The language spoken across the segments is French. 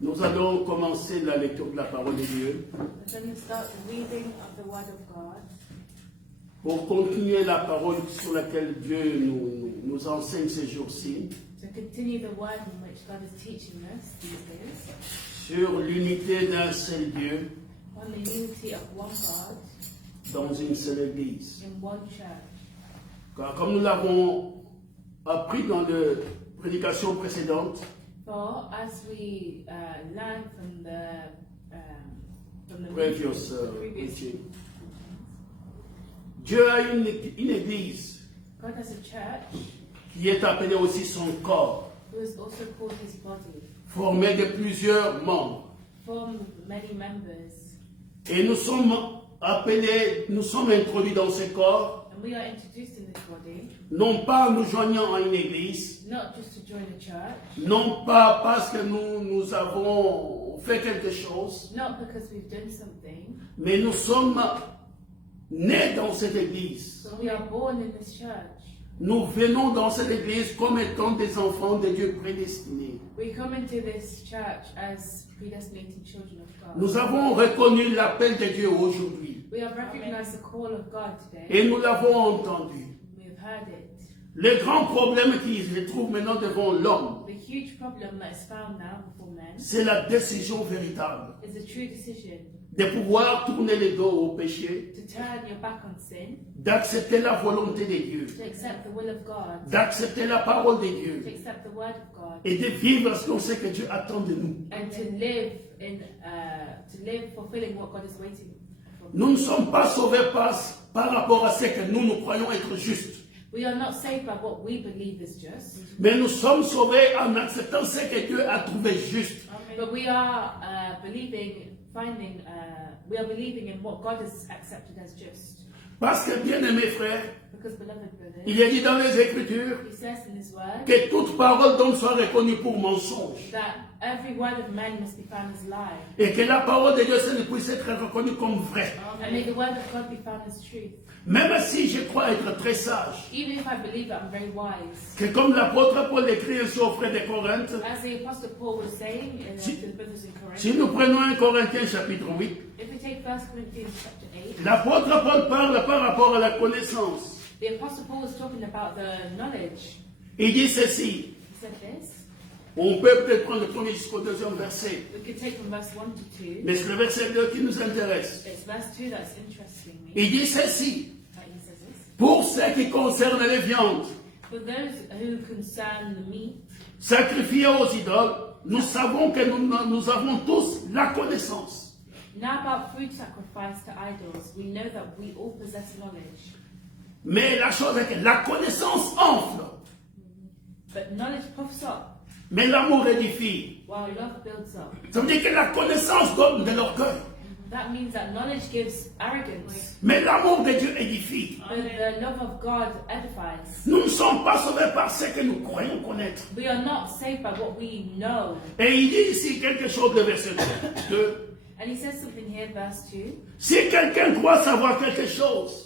Nous allons commencer la lecture de la parole de Dieu. We're going to start the reading of the Word of God. Pour continuer la parole sur laquelle Dieu nous enseigne ces jours-ci, To continue the word in which God is teaching us these days, sur l'unité d'un seul Dieu on the unity of one God dans une seule église. in one church. Car comme nous l'avons appris dans la prédication précédente, For as we learn from the previous previous, teaching, Dieu a une église God has a church qui est appelée aussi son corps, who is also called His body, formé de plusieurs membres. formed of many members, Et nous sommes appelés, nous sommes introduits dans ce corps, and we are introduced in this body non pas en nous joignant à une église, not just to join a church, non pas parce que nous avons fait quelque chose, not because we've done something, mais nous sommes nés dans cette église. but we are born in this church. Nous venons dans cette église comme étant des enfants de Dieu prédestinés. We come into this church as predestinated children of God. Nous avons reconnu l'appel de Dieu aujourd'hui We have recognized the call of God today. et nous l'avons entendu. We have heard it. Le grand problème qui se trouve maintenant devant l'homme, The huge problem that is found now before men c'est la décision véritable is a true decision de pouvoir tourner le dos au péché, to turn your back on sin, d'accepter la volonté de Dieu, to accept the will of God, d'accepter la parole de to Dieu accept the word of God, et de vivre ce qu'on sait que Dieu attend de nous. and to live fulfilling what God is waiting for. Nous ne sommes pas sauvés par rapport à ce que nous croyons être juste, We are not saved by what we believe is just, mais nous sommes sauvés en acceptant ce que Dieu a trouvé juste. but we are we are believing in what God has accepted as just. Parce que, bien-aimés frères, Because, beloved brothers, il est dit dans les Écritures He says in His word que toute parole d'homme soit reconnue pour mensonge that every word of man must be found as lie, et que la parole de Dieu seule puisse être reconnue comme vraie. and may the word of God be found as truth. Même si je crois être très sage, Even if I believe that I'm very wise, que comme l'apôtre Paul écrit ainsi aux frères de Corinthe, as the Apostle Paul was saying to the brothers in si Corinth, nous prenons 1 Corinthiens chapitre 8, if we take 1 Corinthians chapter 8, l'apôtre Paul parle par rapport à la connaissance. the Apostle Paul was talking about the knowledge. Il dit ceci, He said this. on peut peut-être prendre le premier jusqu'au deuxième verset, We could take from verse 1 to 2. mais c'est le verset 2 qui nous intéresse. It's verse 2 that's interesting me. Il dit ceci, That he says this. pour ce qui concerne les viandes, For those who concern the meat, sacrifiées aux idoles, nous savons que nous avons tous la connaissance. now about food sacrificed to idols, we know that we all possess knowledge. Mais la chose est que la connaissance enfle, But knowledge puffs up, mais l'amour édifie. while love builds up. Ça veut dire que la connaissance donne de l'orgueil, That means that knowledge gives arrogance, mais l'amour de Dieu édifie. but the love of God edifies. Nous ne sommes pas sauvés par ce que nous croyons connaître. We are not saved by what we know. Et il dit ici quelque chose de verset 2. And he says something here, verse 2. Si quelqu'un croit savoir quelque chose,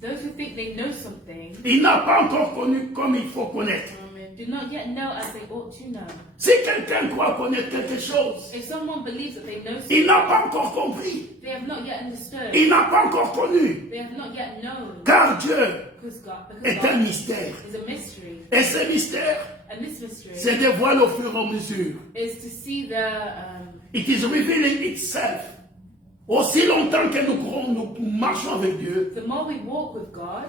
Those who think they know something il n'a pas encore connu comme il faut connaître. do not yet know as they ought to know. Si quelqu'un croit connaître quelque chose, If someone believes that they know il something, n'a pas encore compris. they have not yet understood. Il n'a pas encore connu. They have not yet known. Car Dieu Because est un God mystère. is a mystery. Et ce mystère And this mystery se dévoile au fur et à mesure. is to see It is revealing itself. Aussi longtemps que nous marchons avec Dieu, the more we walk with God,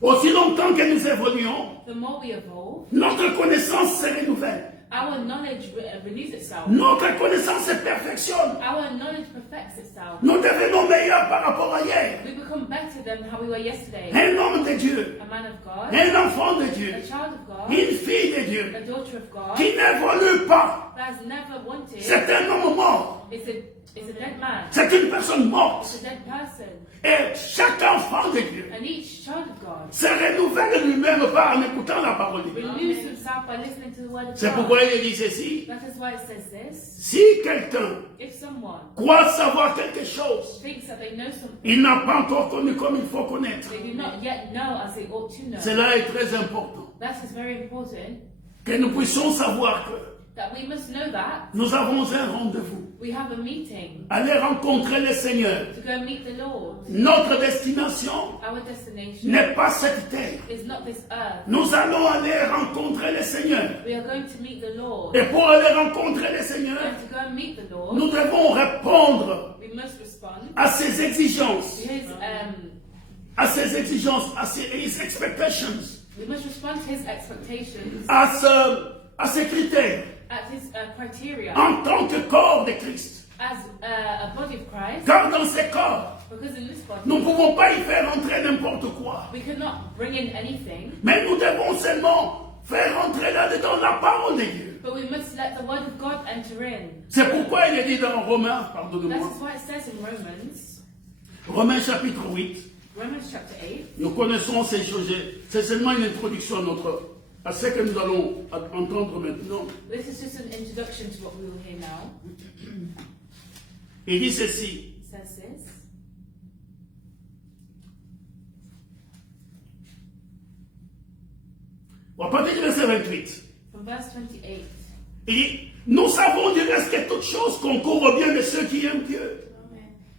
aussi longtemps que nous évoluons, the more we evolve. notre connaissance se renouvelle. Our knowledge renews itself. Notre connaissance se perfectionne. Our knowledge perfects itself. Nous devenons meilleurs par rapport à hier. We become better than how we were yesterday. Un homme de Dieu, A man of God, un enfant de Dieu, a child of God, une fille de Dieu a daughter of God, qui n'évolue pas. that has never wanted. C'est un homme mort. It's a dead man. C'est une personne morte. It's a dead person. Et chaque enfant de Dieu And each child of God se renouvelle lui-même par en écoutant la parole de Dieu. renews himself by listening to the word of C'est God. pourquoi il dit ceci. That is why it says this. Si quelqu'un If someone croit savoir quelque chose, thinks that they know something, il n'a pas encore connu comme il faut connaître. they do not yet know as they ought to know. Cela est très important. That is very important. Que nous puissions savoir que that we must know that nous avons un rendez-vous. we have a meeting Aller rencontrer le Seigneur. to go meet the Lord. Notre destination Our destination n'est pas cette terre. is not this earth. Nous allons aller rencontrer le Seigneur. We are going to meet the Lord. Et pour aller rencontrer le Seigneur, And to go and meet the Lord, nous devons répondre we must respond à ses exigences, to his à his expectations, we must respond to his expectations, à ses critères at his criteria en tant que corps de Christ. as a body of Christ. Car dans ces corps, Because in this body, nous ne pouvons pas y faire entrer n'importe quoi. we cannot bring in anything, Mais nous devons seulement faire entrer là-dedans la parole de Dieu. but we must let the word of God enter in. C'est pourquoi il est dit dans Romains, That pardonnez-moi, is why it says in Romains chapitre 8, Romans chapter 8, nous connaissons ces choses. C'est seulement une introduction à ce que nous allons entendre maintenant. this is just an introduction to what we will hear now. Il dit ceci. It says this. À partir du verset 28, From verse 28. il dit, nous savons du reste que toutes choses concourent au bien de ceux qui aiment Dieu,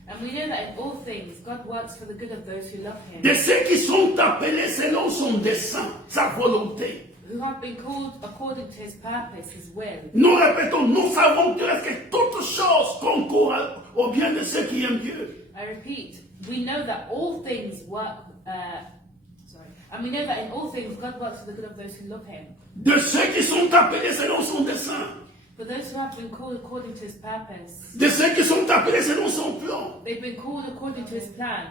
And we know that in all things God works for the good of those who love him, de ceux qui sont appelés selon son dessein, sa volonté. who have been called according to his purpose, his will. Nous répétons, nous savons du reste que toutes choses concourent au bien de ceux qui aiment Dieu. I repeat, we know that all things work, and we know that in all things God works for the good of those who love him, De ceux qui sont appelés selon son dessein, for those who have been called according to his purpose. de ceux qui sont appelés selon son plan. They've been called according to his plan.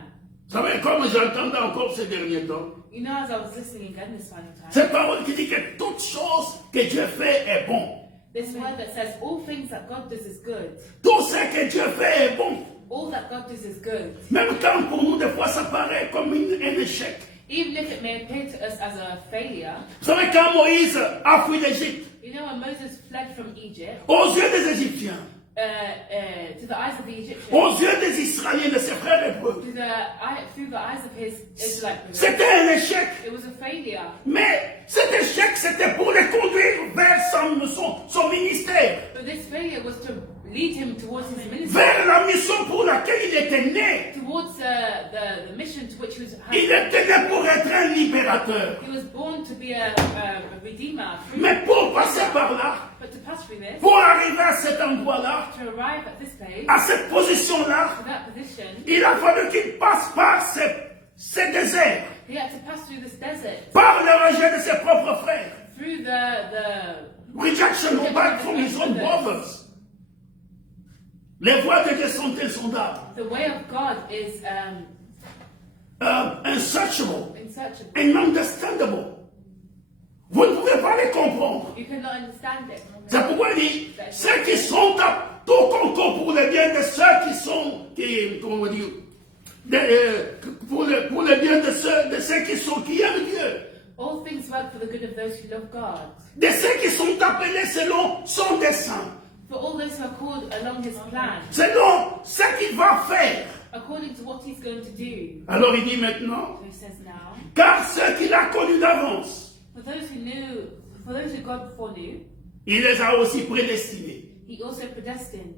Vous savez, comme j'entendais encore ces derniers temps, You know, as I was listening again this final time, cette parole qui dit que toute chose que Dieu fait est bon. this word that says all things that God does is good. Tout ce que Dieu fait est bon. All that God does is good. Même quand pour nous, des fois, ça paraît comme un échec. Even if it may appear to us as a failure. Vous savez, quand Moïse a fui l'Égypte, You know, when Moses fled from Egypt, aux yeux des Égyptiens, to the eyes of the Egyptians, aux yeux des Israéliens, de ses frères hébreux, through the eyes of his Israelite brothers, c'était un échec. it was a failure. Mais cet échec, c'était pour les conduire vers son ministère, But this failure was to lead him towards his ministry, vers la mission pour laquelle il était né. towards the mission to which he was. Il était né pour être un libérateur. He was born to be a redeemer. Mais pour passer par là, But to pass through this, pour arriver à cet endroit-là, to arrive at this place, à cette position-là, to that position, il a fallu qu'il passe par ces déserts, he had to pass through this desert, par le rejet de ses propres frères. through the Rejection back from his own brothers. Les voies de Dieu sont insondables, the way of God is unsearchable, unsearchable. and understandable. Vous ne pouvez pas les comprendre. You cannot understand it. C'est pourquoi il dit, ceux qui sont à tout concours pour le bien de ceux comment on dit, pour le bien de ceux qui aiment Dieu, All things work for the good of those who love God, de ceux qui sont appelés selon son dessein, for all those who are called along his plan, selon ce qu'il va faire. according to what he's going to do. Alors il dit maintenant, So he says now, car ceux qu'il a connus d'avance, for those who God foreknew, il les a aussi prédestinés he also predestined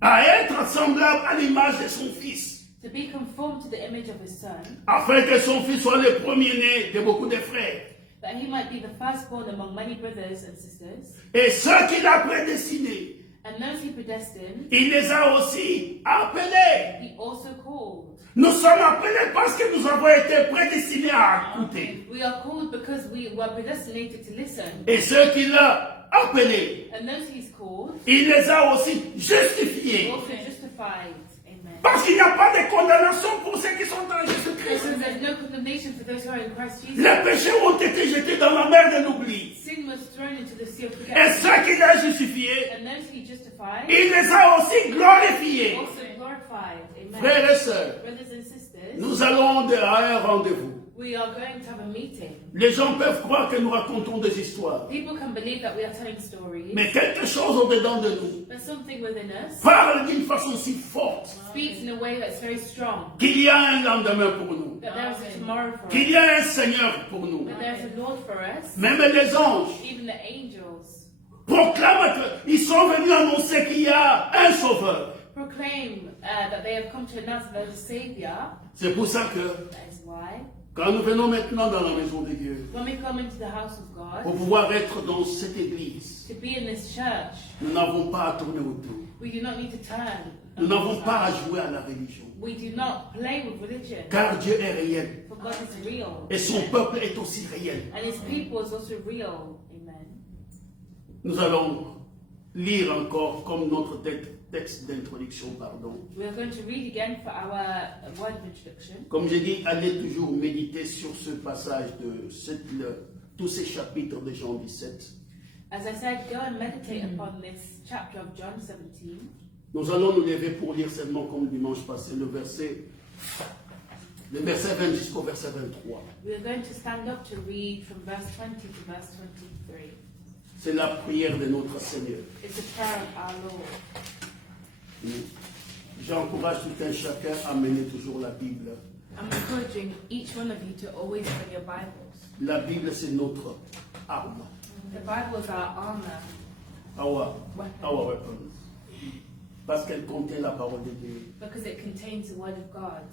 à être semblables à l'image de son Fils, to be conformed to the image of his Son, afin que son Fils soit le premier-né de beaucoup de frères. that he might be the firstborn among many brothers and sisters. Et ceux qu'il a prédestinés, And those he predestined, il les a aussi appelés. he also called. Nous sommes appelés parce que nous avons été prédestinés à écouter. We are called because we were predestinated to listen. Et ceux qu'il a appelés, And those he's called, il les a aussi he justifiés. also justified. Amen. Parce qu'il n'y a pas de condamnation pour ceux qui sont en Jésus-Christ. Because there's no condemnation for those who are in Christ Jesus. Les péchés ont été jetés dans la mer de l'oubli. Sin was thrown into the sea of Et forgetfulness. ceux qu'il a justifiés, And those he justified, il les a aussi glorifiés. also glorified. Amen. Frères et sœurs, Brothers and sisters, nous allons à un rendez-vous. we are going to have a meeting. Les gens peuvent croire que nous racontons des histoires. People can believe that we are telling stories, Mais quelque chose au-dedans de nous but something within us parle d'une façon si forte speaks in a way that's very strong. qu'il y a un lendemain pour nous, That there is a tomorrow for qu'il us. y a un Seigneur pour nous. That there is a Lord for us. Même les anges Even the angels Proclame qu'ils sont venus annoncer qu'il y a un sauveur. Proclaim that they have come to announce that there's a Savior. C'est pour ça que That is why, quand nous venons maintenant dans la maison de Dieu, when we come into the house of God, pour pouvoir être dans cette église, to be in this church, nous n'avons pas à tourner autour. we do not need to turn. Nous n'avons pas à jouer à la religion. We do not play with religion. Car Dieu est réel. For God is real. Et son peuple est aussi réel. And his people is also real. Amen. Nous allons lire encore comme notre texte d'introduction, pardon. We are going to read again for our word of introduction. Comme j'ai dit, allez toujours méditer sur ce passage de tous ces chapitres de Jean 17. As I said, go and meditate upon this chapter of John 17. Nous allons nous lever pour lire seulement comme dimanche passé le verset 20 jusqu'au verset 23. We are going to stand up to read from verse 20 to verse 23. C'est la prière de notre Seigneur. It's a prayer of our Lord. J'encourage tout un chacun à mener toujours la Bible. I'm encouraging each one of you to always bring your Bibles. La Bible, c'est notre arme. The Bible is our armor. Our weapons. Parce qu'elle contient la parole de Dieu. Because it contains the Word of God.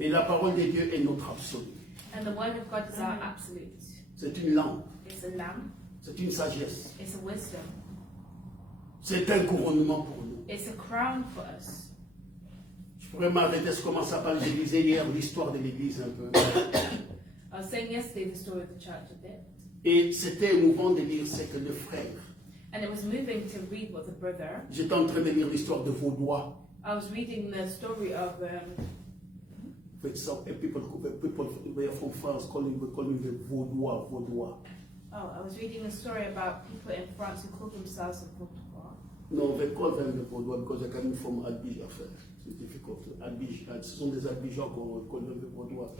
Et la parole de Dieu est notre absolu. And the Word of God is our absolute. C'est une lampe. It's a lamp. C'est une sagesse. It's a wisdom. C'est un couronnement pour nous. It's a crown for us. Je pourrais m'arrêter à commencer à parler. Je lisais hier l'histoire de l'Église un peu. I was saying yesterday the story of the church a bit. Et c'était émouvant de lire ce que le frère. And it was moving to read what the brother. J'étais en train de lire l'histoire de Vaudois. I was reading the story of But some people from France calling the Vaudois. I was reading a story about people in France who call themselves a Vaudois. No, they call them the Vaudois because they're coming from Abidjan. C'est difficult. Abidjan, ce sont des Abidjans qu'on connaît les Vaudois.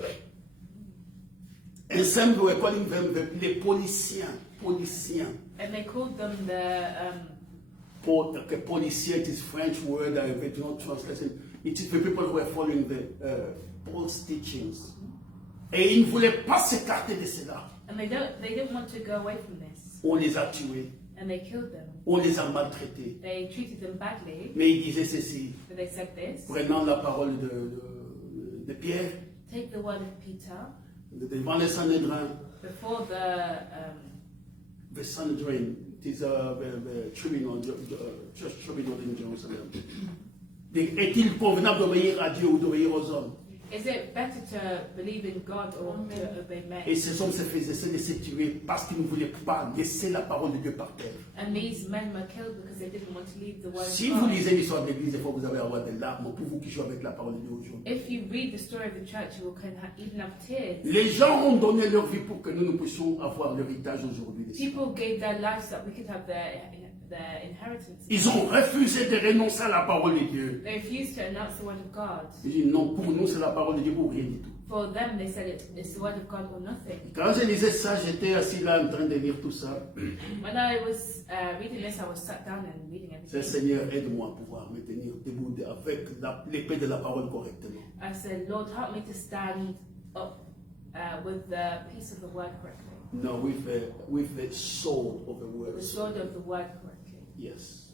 And some were calling them les policiens. And they called them the Policier, it is French word, I did not translate it. It is the people who were following the Paul's teachings. Et ils ne voulaient pas s'écarter de cela. And they didn't want to go away from this. On les a tués. And they killed them. On les a maltraités. They treated them badly. Mais ils disaient ceci. But they said this. Prenant la parole de Pierre. Take the word of Peter. Devant les Sanhédrins. Before the Sanhedrin, it is the tribunal, church tribunal in Jerusalem. Est-il convenable d'obéir à Dieu ou d'obéir aux hommes? Is it better to believe in God or to obey men? Et ces hommes se faisaient laisser tuer parce qu'ils ne voulaient pas laisser la parole de Dieu par terre. And these men were killed because they didn't want to leave the word Si of vous God. lisez l'histoire de l'Église, des fois vous allez avoir des larmes pour vous qui jouez avec la parole de Dieu aujourd'hui. If you read the story of the church, you will even have tears. Les gens ont donné leur vie pour que nous puissions avoir l'héritage aujourd'hui. People gave their lives so that we could have their inheritance. Ils ont refusé de renoncer à la parole de Dieu. They refused to announce the word of God. Ils disent non, pour nous c'est la parole de Dieu ou rien du tout. For them, they said it's the word of God or nothing. Quand je lisais ça, j'étais assis là en train de lire tout ça. When I was reading this, I was sat down and reading C'est everything. Seigneur, aide-moi à pouvoir me tenir debout avec l'épée de la parole correctement. I said, Lord, help me to stand up with the piece of the word correctly. No, with the sword of the word. The sword of the word correctly. Yes.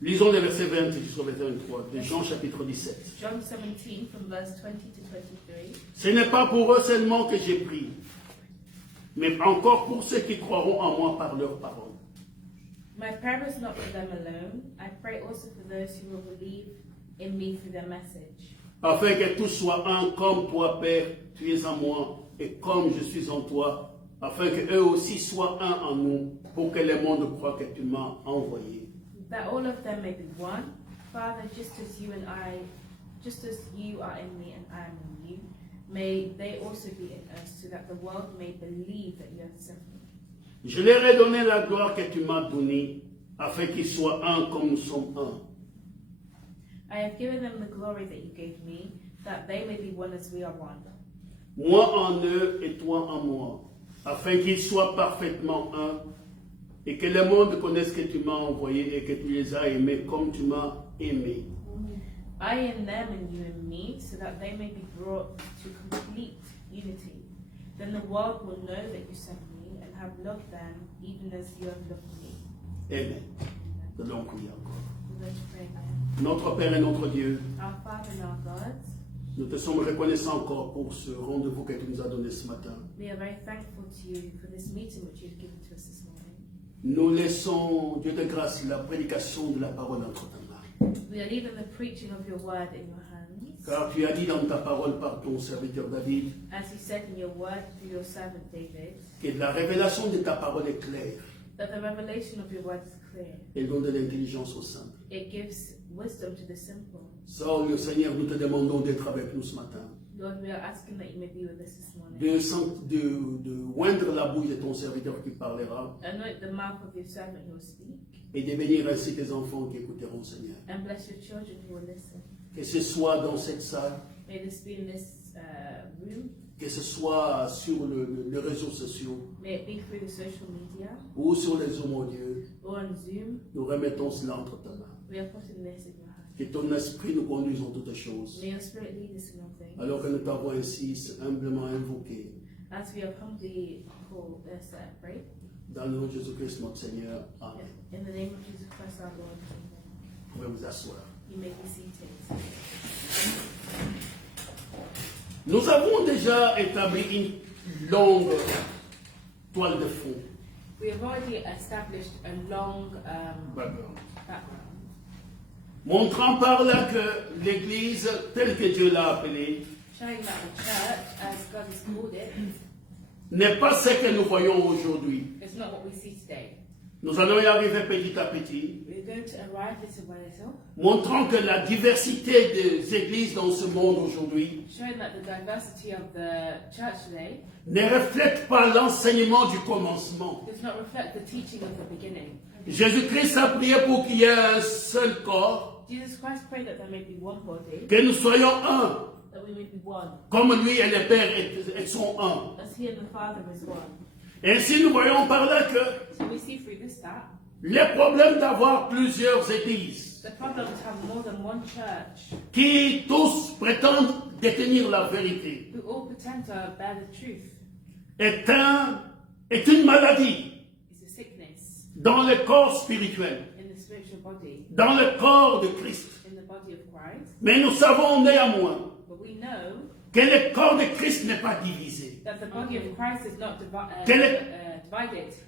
Lisons les versets 20 jusqu'au verset 23 de Jean chapitre 17. John 17 from verse 20 to 23. Ce n'est pas pour eux seulement que j'ai prié, mais encore pour ceux qui croiront en moi par leur parole. My prayer is not for them alone. I pray also for those who will believe in me through their message. Afin que tous soient un comme toi, Père, tu es en moi, et comme je suis en toi, afin qu'eux aussi soient un en nous, pour que le monde croie que tu m'as envoyé. That all of them may be one. Father, just as you are in me and I am in you, may they also be in us, so that the world may believe that you have sent me. Je leur ai donné la gloire que tu m'as donnée, afin qu'ils soient un comme nous sommes un. I have given them the glory that you gave me, that they may be one as we are one. Moi en eux et toi en moi, afin qu'ils soient parfaitement un, et que le monde connaisse que tu m'as envoyé et que tu les as aimés comme tu m'as aimé. I in them and you in me, so that they may be brought to complete unity. Then the world will know that you sent me and have loved them, even as you have loved me. Amen. Nous allons prier encore. We're going to pray now. Notre Père et notre Dieu, Our Father and our God, nous te sommes reconnaissants encore pour ce rendez-vous que tu nous as donné ce matin. we are very thankful to you for this meeting which you've given to us this morning. Nous laissons, Dieu de grâce, la prédication de la parole entre ta main. We are leaving the preaching of your word in your hands. Car tu as dit dans ta parole par ton serviteur David As you said in your word through your servant David, que la révélation de ta parole est claire. that the revelation of your word is clear. Elle donne de l'intelligence aux simples. It gives wisdom to the simple. Seigneur, Seigneur, nous te demandons d'être avec nous ce matin. Lord, we are asking that you may be with us this morning. De oindre la bouche de ton serviteur qui parlera Anoint the mouth of your servant who will speak, et de bénir ainsi tes enfants qui écouteront, Seigneur. and bless your children who will listen. Que ce soit dans cette salle, May this be in this room. que ce soit sur les réseaux sociaux May it be through the social media ou sur les Zoom, oh Dieu, or on Zoom. nous remettons cela entre ta main. We are putting this in your hands. Que ton esprit nous conduise en toutes choses. May your spirit lead us in all things. Alors que nous t'avons ainsi humblement invoqué, As we have humbly called us pray. dans le nom de Jésus-Christ, notre Seigneur. Amen. In the name of Jesus Christ our Lord. Amen. Vous pouvez vous asseoir. You may be seated. Nous avons déjà établi une longue toile de fond. We have already established a long Background. background, Montrant par là que l'Église, telle que Dieu l'a appelée, showing that the church, as God has called it, n'est pas ce que nous voyons aujourd'hui. is not what we see today. Nous allons y arriver petit à petit, We're going to arrive little by little, montrant que la diversité des églises dans ce monde aujourd'hui showing that the diversity of the church today ne reflète pas l'enseignement du commencement. does not reflect the teaching of the beginning. Jésus-Christ a prié pour qu'il y ait un seul corps, Jesus Christ prayed that there may be one body, que nous soyons un, that we may be one, comme lui et le Père sont un. as He and the Father is one. Ainsi, nous voyons par là que So we see through this that les problèmes d'avoir plusieurs églises, the problem to have more than one church, qui tous prétendent détenir la vérité, who all pretend to bear the truth, est une maladie is a sickness dans le corps spirituel, in the spiritual body, dans le corps de Christ. in the body of Christ. Mais nous savons néanmoins But we know que le corps de Christ n'est pas divisé, that the body of Christ is not divided,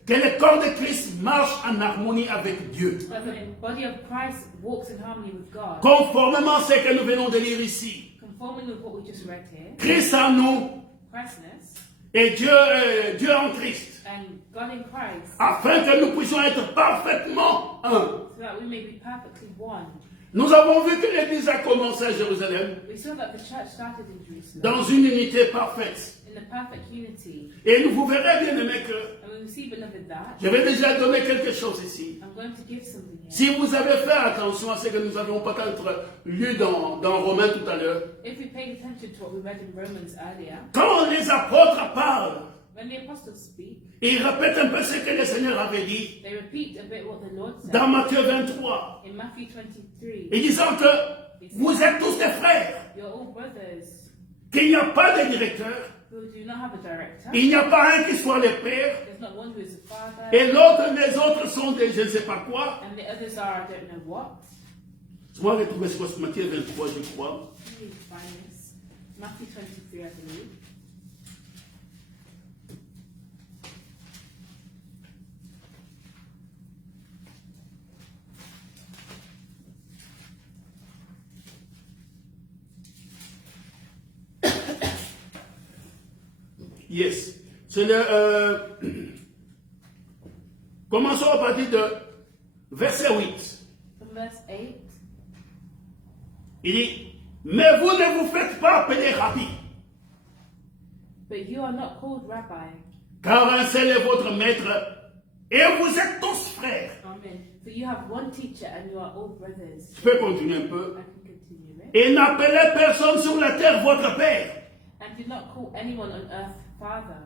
que le corps de Christ marche en harmonie avec Dieu, but the body of Christ walks in harmony with God, conformément à ce que nous venons de lire ici. conforming with what we just read here. Christ en nous Christness et Dieu en Christ, and God in Christ, afin que nous puissions être parfaitement un. so that we may be perfectly one. Nous avons vu que l'Église a commencé à Jérusalem We saw that the church started in Jerusalem dans une unité parfaite. in the perfect unity, Et vous verrez bien aimé que and we will see, beloved, that je vais déjà donner quelque chose ici. I'm going to give something here. Si vous avez fait attention à ce que nous avions peut-être lu dans Romains tout à l'heure, If we paid attention to what we read in Romans earlier, quand les apôtres parlent, when the apostles speak, ils répètent un peu ce que le Seigneur avait dit they repeat a bit what the Lord said dans Matthieu 23. in Matthew 23. Et disant que vous êtes tous des frères, You're all brothers qu'il n'y a pas de directeur, who do not have a director. il n'y a pas un qui soit le père, There's not one who is a father, et l'autre, les autres sont des je ne sais pas quoi. and the others are I don't know what. Moi, j'ai trouvé ce Matthieu 23, je crois. Let me find this. Matthew 23, I believe. Yes. C'est commençons à partir de verset 8. From verse 8. Il dit, mais vous ne vous faites pas appeler rabbi, But you are not called rabbi. car un seul est votre maître, et vous êtes tous frères. Amen. For you have one teacher and you are all brothers. Je peux continuer un peu. I can continue it. Et n'appelez personne sur la terre votre père, And do not call anyone on earth father.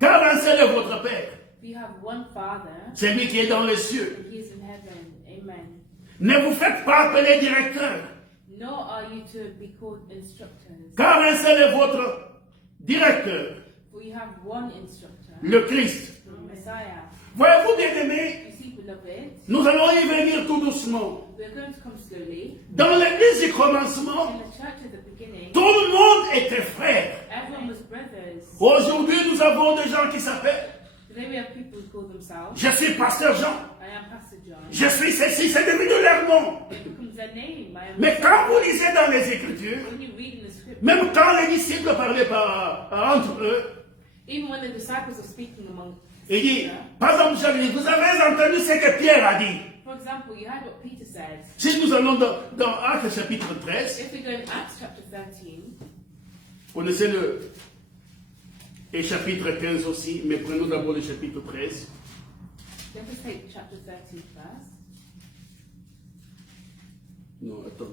car un seul est votre père, For you have one father, celui qui est dans les cieux. and he is in heaven. Amen. Ne vous faites pas appeler directeur, Nor are you to be called instructors. car un seul est votre directeur, For you have one instructor, le Christ. Isaiah. Voyez-vous, bien-aimés, You see, beloved, nous allons y venir tout doucement. we're going to come slowly. Dans l'église du commencement, In the church at the beginning, tout le monde était frère. everyone was brothers. Aujourd'hui, nous avons des gens qui s'appellent Today we have people who call themselves, je suis pasteur Jean, I am Pastor John. je suis ceci, c'est devenu leur nom. It becomes their name. I am. Mais quand vous lisez dans les Écritures, When you read in the scripture, même quand les disciples parlaient entre eux, even when the disciples are speaking among il dit, each other, par exemple, Jean, vous avez entendu ce que Pierre a dit. for example, you heard what Peter said. Si nous allons dans Actes chapitre 13, If we go in Acts chapter 13, connaissez-le, et chapitre 15 aussi, mais prenons d'abord le chapitre 13. let us take chapter 13 first. Non, attends.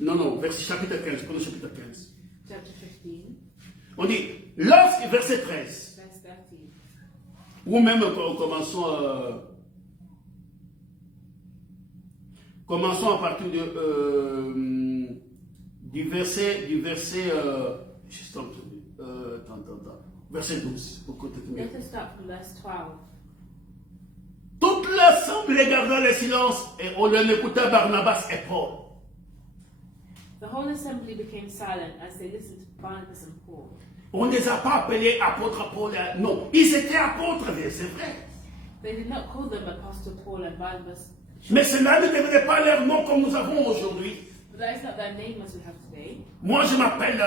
Non, chapitre 15, prenons chapitre 15. Chapter 15, On dit, lorsque, verset 13, verse 13. ou même commençons à partir du verset, verset 12, pour continuer. Let us start from verse 12. Toute l'assemblée garda le silence et on leur écoutait Barnabas et Paul. The whole assembly became silent as they listened to Barnabas and Paul. On ne les a pas appelés apôtres Paul. Non, ils étaient apôtres, c'est vrai. They did not call them Apostle Paul and Barnabas, Mais cela ne devenait pas leur nom comme nous avons aujourd'hui. but that is not their name as we have today. Moi, je m'appelle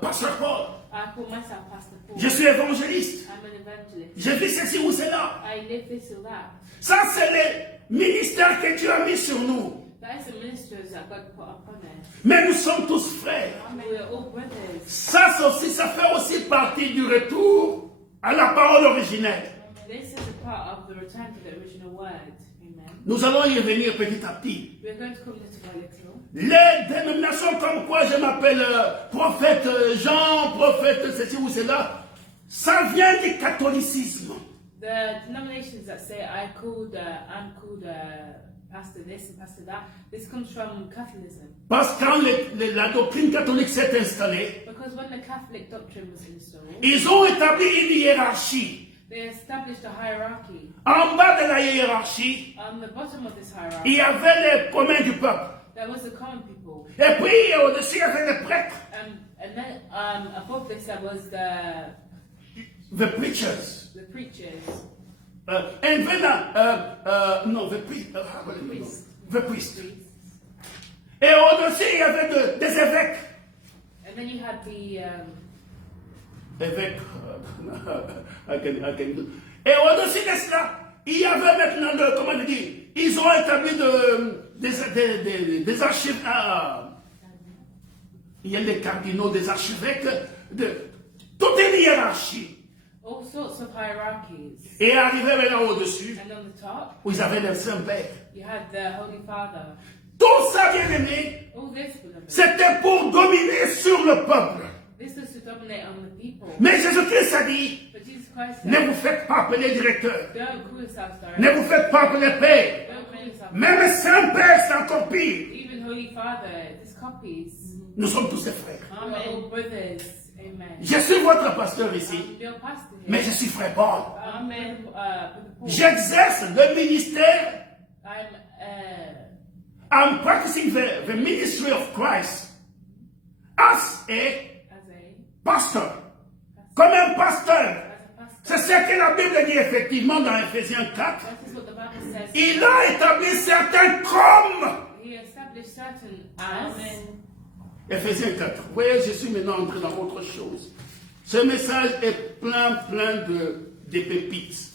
Pasteur Paul. I call myself Pastor Paul. Je suis évangéliste. I'm an evangelist. Je vis ceci ou cela. I live this or that. Ça, c'est le ministère que Dieu a mis sur nous. That is the ministers that God put upon us. Mais nous sommes tous frères. We are all brothers. Ça fait aussi partie du retour à la parole originelle. This is a part of the return to the original word. Amen. Nous allons y revenir petit à petit. We are going to come little by little. Les dénominations comme quoi je m'appelle prophète Jean, prophète ceci ou cela, ça vient du catholicisme. The denominations that say I'm called pastor this and pastor that, this comes from Catholicism. Parce que quand la doctrine catholique s'est installée, Because when the Catholic doctrine was installed, ils ont établi une hiérarchie. they established a hierarchy. En bas de la hiérarchie, On the bottom of this hierarchy, il y avait les communs du peuple. there was the common people. Et puis au-dessus, il y avait les prêtres, And then above this there was the preachers. the preachers. And then, non, the priest. The priest. Priests. Et au-dessus, il y avait des évêques. And then you had the Évêques. Et au-dessus de cela, il y avait maintenant, comment on dit, ils ont établi des archives. Il y a des cardinaux, des archevêques, toute une hiérarchie. all sorts of hierarchies. Et arrivé maintenant au-dessus, And on the top, où ils avaient le Saint-Père. you had the Holy Father. Tout ça, bien aimé, All this, beloved, c'était pour dominer sur le peuple. this was to dominate on the people. Mais Jésus-Christ a dit, But Jesus Christ ne said, vous faites pas appeler directeur. don't call yourselves Ne direct. vous faites pas appeler Père. Don't call yourself. Même Saint-Père, c'est encore pire. Even Holy Father, this copies. Nous sommes tous des frères. We're all brothers. Amen. Je suis votre pasteur ici, I'm your pastor here. mais je suis frère Paul. Amen. Brother Paul. J'exerce le ministère. I'm I'm practicing the ministry of Christ as a as a pastor. Comme un pasteur. pastor. C'est ce que la Bible dit effectivement dans Ephésiens 4. That is what the Bible says. Il a établi certains comme. He established certain as. Amen. Ephésiens 4. Vous voyez, je suis maintenant entré dans autre chose. Ce message est plein de pépites.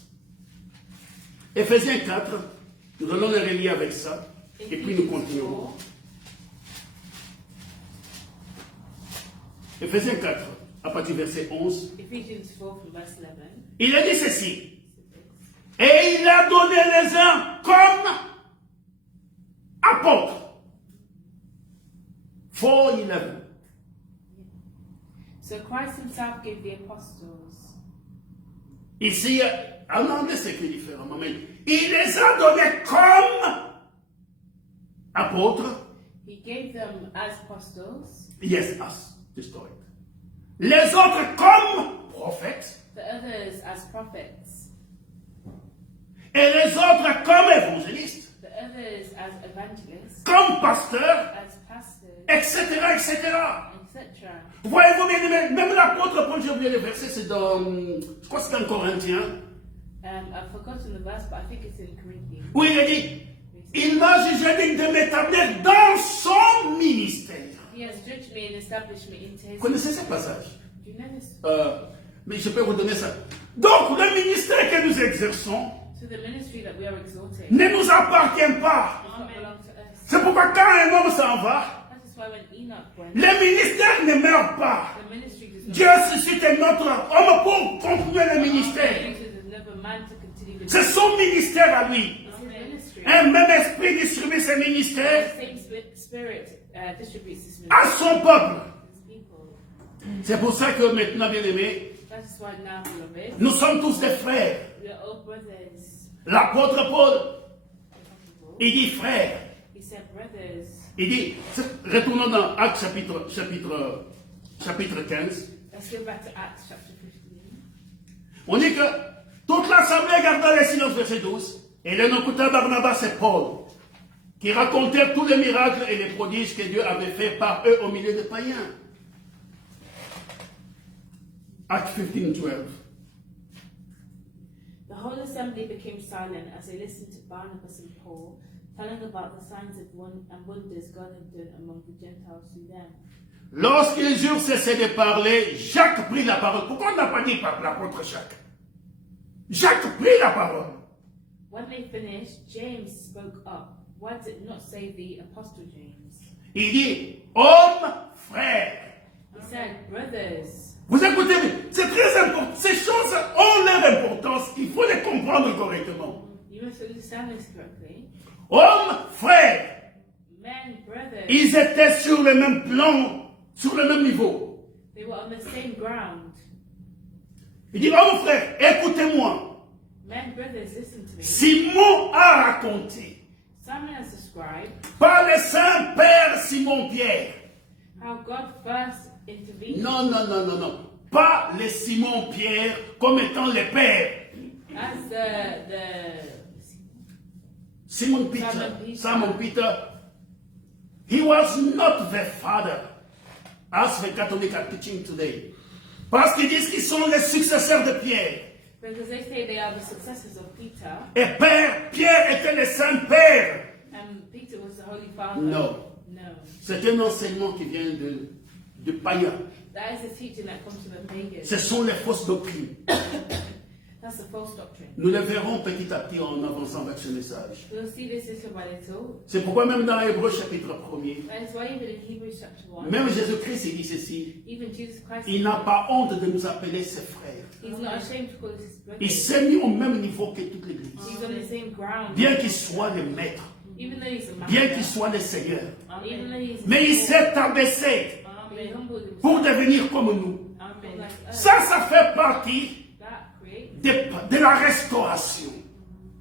Ephésiens 4, nous allons le relier avec ça, et puis nous continuerons. Ephésiens 4, à partir du verset 11. Ephesians 4 from verse 11. Il a dit ceci. Et il a donné les uns comme apôtres. 4:11. So Christ himself gave the apostles. Ici, en anglais, c'est écrit différemment, mais il les a donnés comme apôtres. He gave them as apostles. Yes, us, historic. les autres comme prophètes, the others as prophets, et les autres comme évangélistes, the others as evangelists, comme pasteurs, as pastors, etc., etc. etc. Voyez-vous bien aimé, même l'apôtre Paul, j'ai oublié le verset, c'est dans, je crois que c'est dans Corinthiens, I've forgotten the verse, but I think it's in Corinthians. où il a dit, il m'a jugé digne de m'établir dans son ministère. He has judged me and established me into Vous his. connaissez ce passage? Do you know this? Mais je peux vous donner ça. Donc, le ministère que nous exerçons So the ministry that we are exalting ne nous appartient pas. does not belong to us. C'est pourquoi quand un homme s'en va, That is why when Enoch went, le ministère ne meurt pas. the ministry does not. Dieu suscite un autre homme pour continuer le ministère. Uses another man to continue the C'est son ministère à lui. It's his ministry. Un même esprit distribue ses ministères The same spirit distributes this ministry à son peuple. to his people. C'est pour ça que maintenant, bien aimé, That is why now, beloved, nous sommes tous des frères. we are all brothers. L'apôtre Paul, il dit frère. He said brothers. Il dit, retournons dans Actes chapitre 15. Let's go back to Acts chapter 15. On dit que toute l'assemblée garda le silence, verset 12. Et l'un écouta Barnabas et Paul, qui racontèrent tous les miracles et les prodiges que Dieu avait fait par eux au milieu des païens. Acts 15:12. The whole assembly became silent as they listened to Barnabas and Paul, telling about the signs and wonders God had done among the Gentiles through them. Lorsqu'ils eurent cessé de parler, Jacques prit la parole. Pourquoi on n'a pas dit par l'apôtre Jacques? Jacques prit la parole. When they finished, James spoke up. Why did it not say the Apostle James? Il dit, homme, frère. He said, brothers. Vous écoutez, c'est très important. Ces choses ont leur importance. Il faut les comprendre correctement. You must understand this correctly. Homme, frère. Men, brothers. Ils étaient sur le même plan, sur le même niveau. They were on the same ground. Il dit, homme, frère, écoutez-moi. Men, brothers, listen to me. Simon a raconté, Simon has described par le Saint-Père Simon-Pierre. how God first intervened Non. Pas le Simon-Pierre comme étant le père. as Simon Peter. He was not the father, as the Catholic are teaching today. Parce qu'ils disent qu'ils sont les successeurs de Pierre. because they say they are the successors of Peter, Et Pierre était le Saint-Père. and Peter was the Holy Father. No. No. C'est un enseignement qui vient de païens. That is a teaching that comes from the pagans. Ce sont les fausses doctrines. That's the false doctrine. Nous le verrons petit à petit en avançant avec ce message. We'll see this little by little. C'est pourquoi même dans Hébreux chapitre 1er, That is why even in Hebrews chapter 1, même Jésus-Christ il dit ceci, even Jesus Christ, il n'a pas honte de nous appeler ses frères. he's not ashamed to call us his Il brothers. s'est mis au même niveau que toute l'Église. He's on the same ground. Bien qu'il soit le maître, Even though he's a man. bien qu'il soit le Seigneur. Even though he's Mais il s'est abaissé he humbled himself. pour devenir comme nous. Like us. Ça fait partie That creates de la restauration.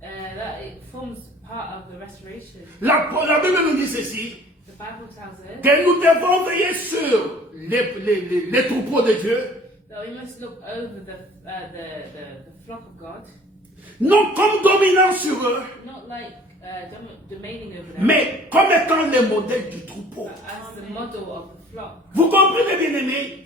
that it forms part of the restoration. La Bible nous dit ceci, The Bible tells us que nous devons veiller sur les troupeaux de Dieu, that we must look over the flock of God, non comme dominants sur eux, not like domaining over them, mais comme étant le modèle du troupeau. but as the model of the flock. Vous comprenez, bien-aimés?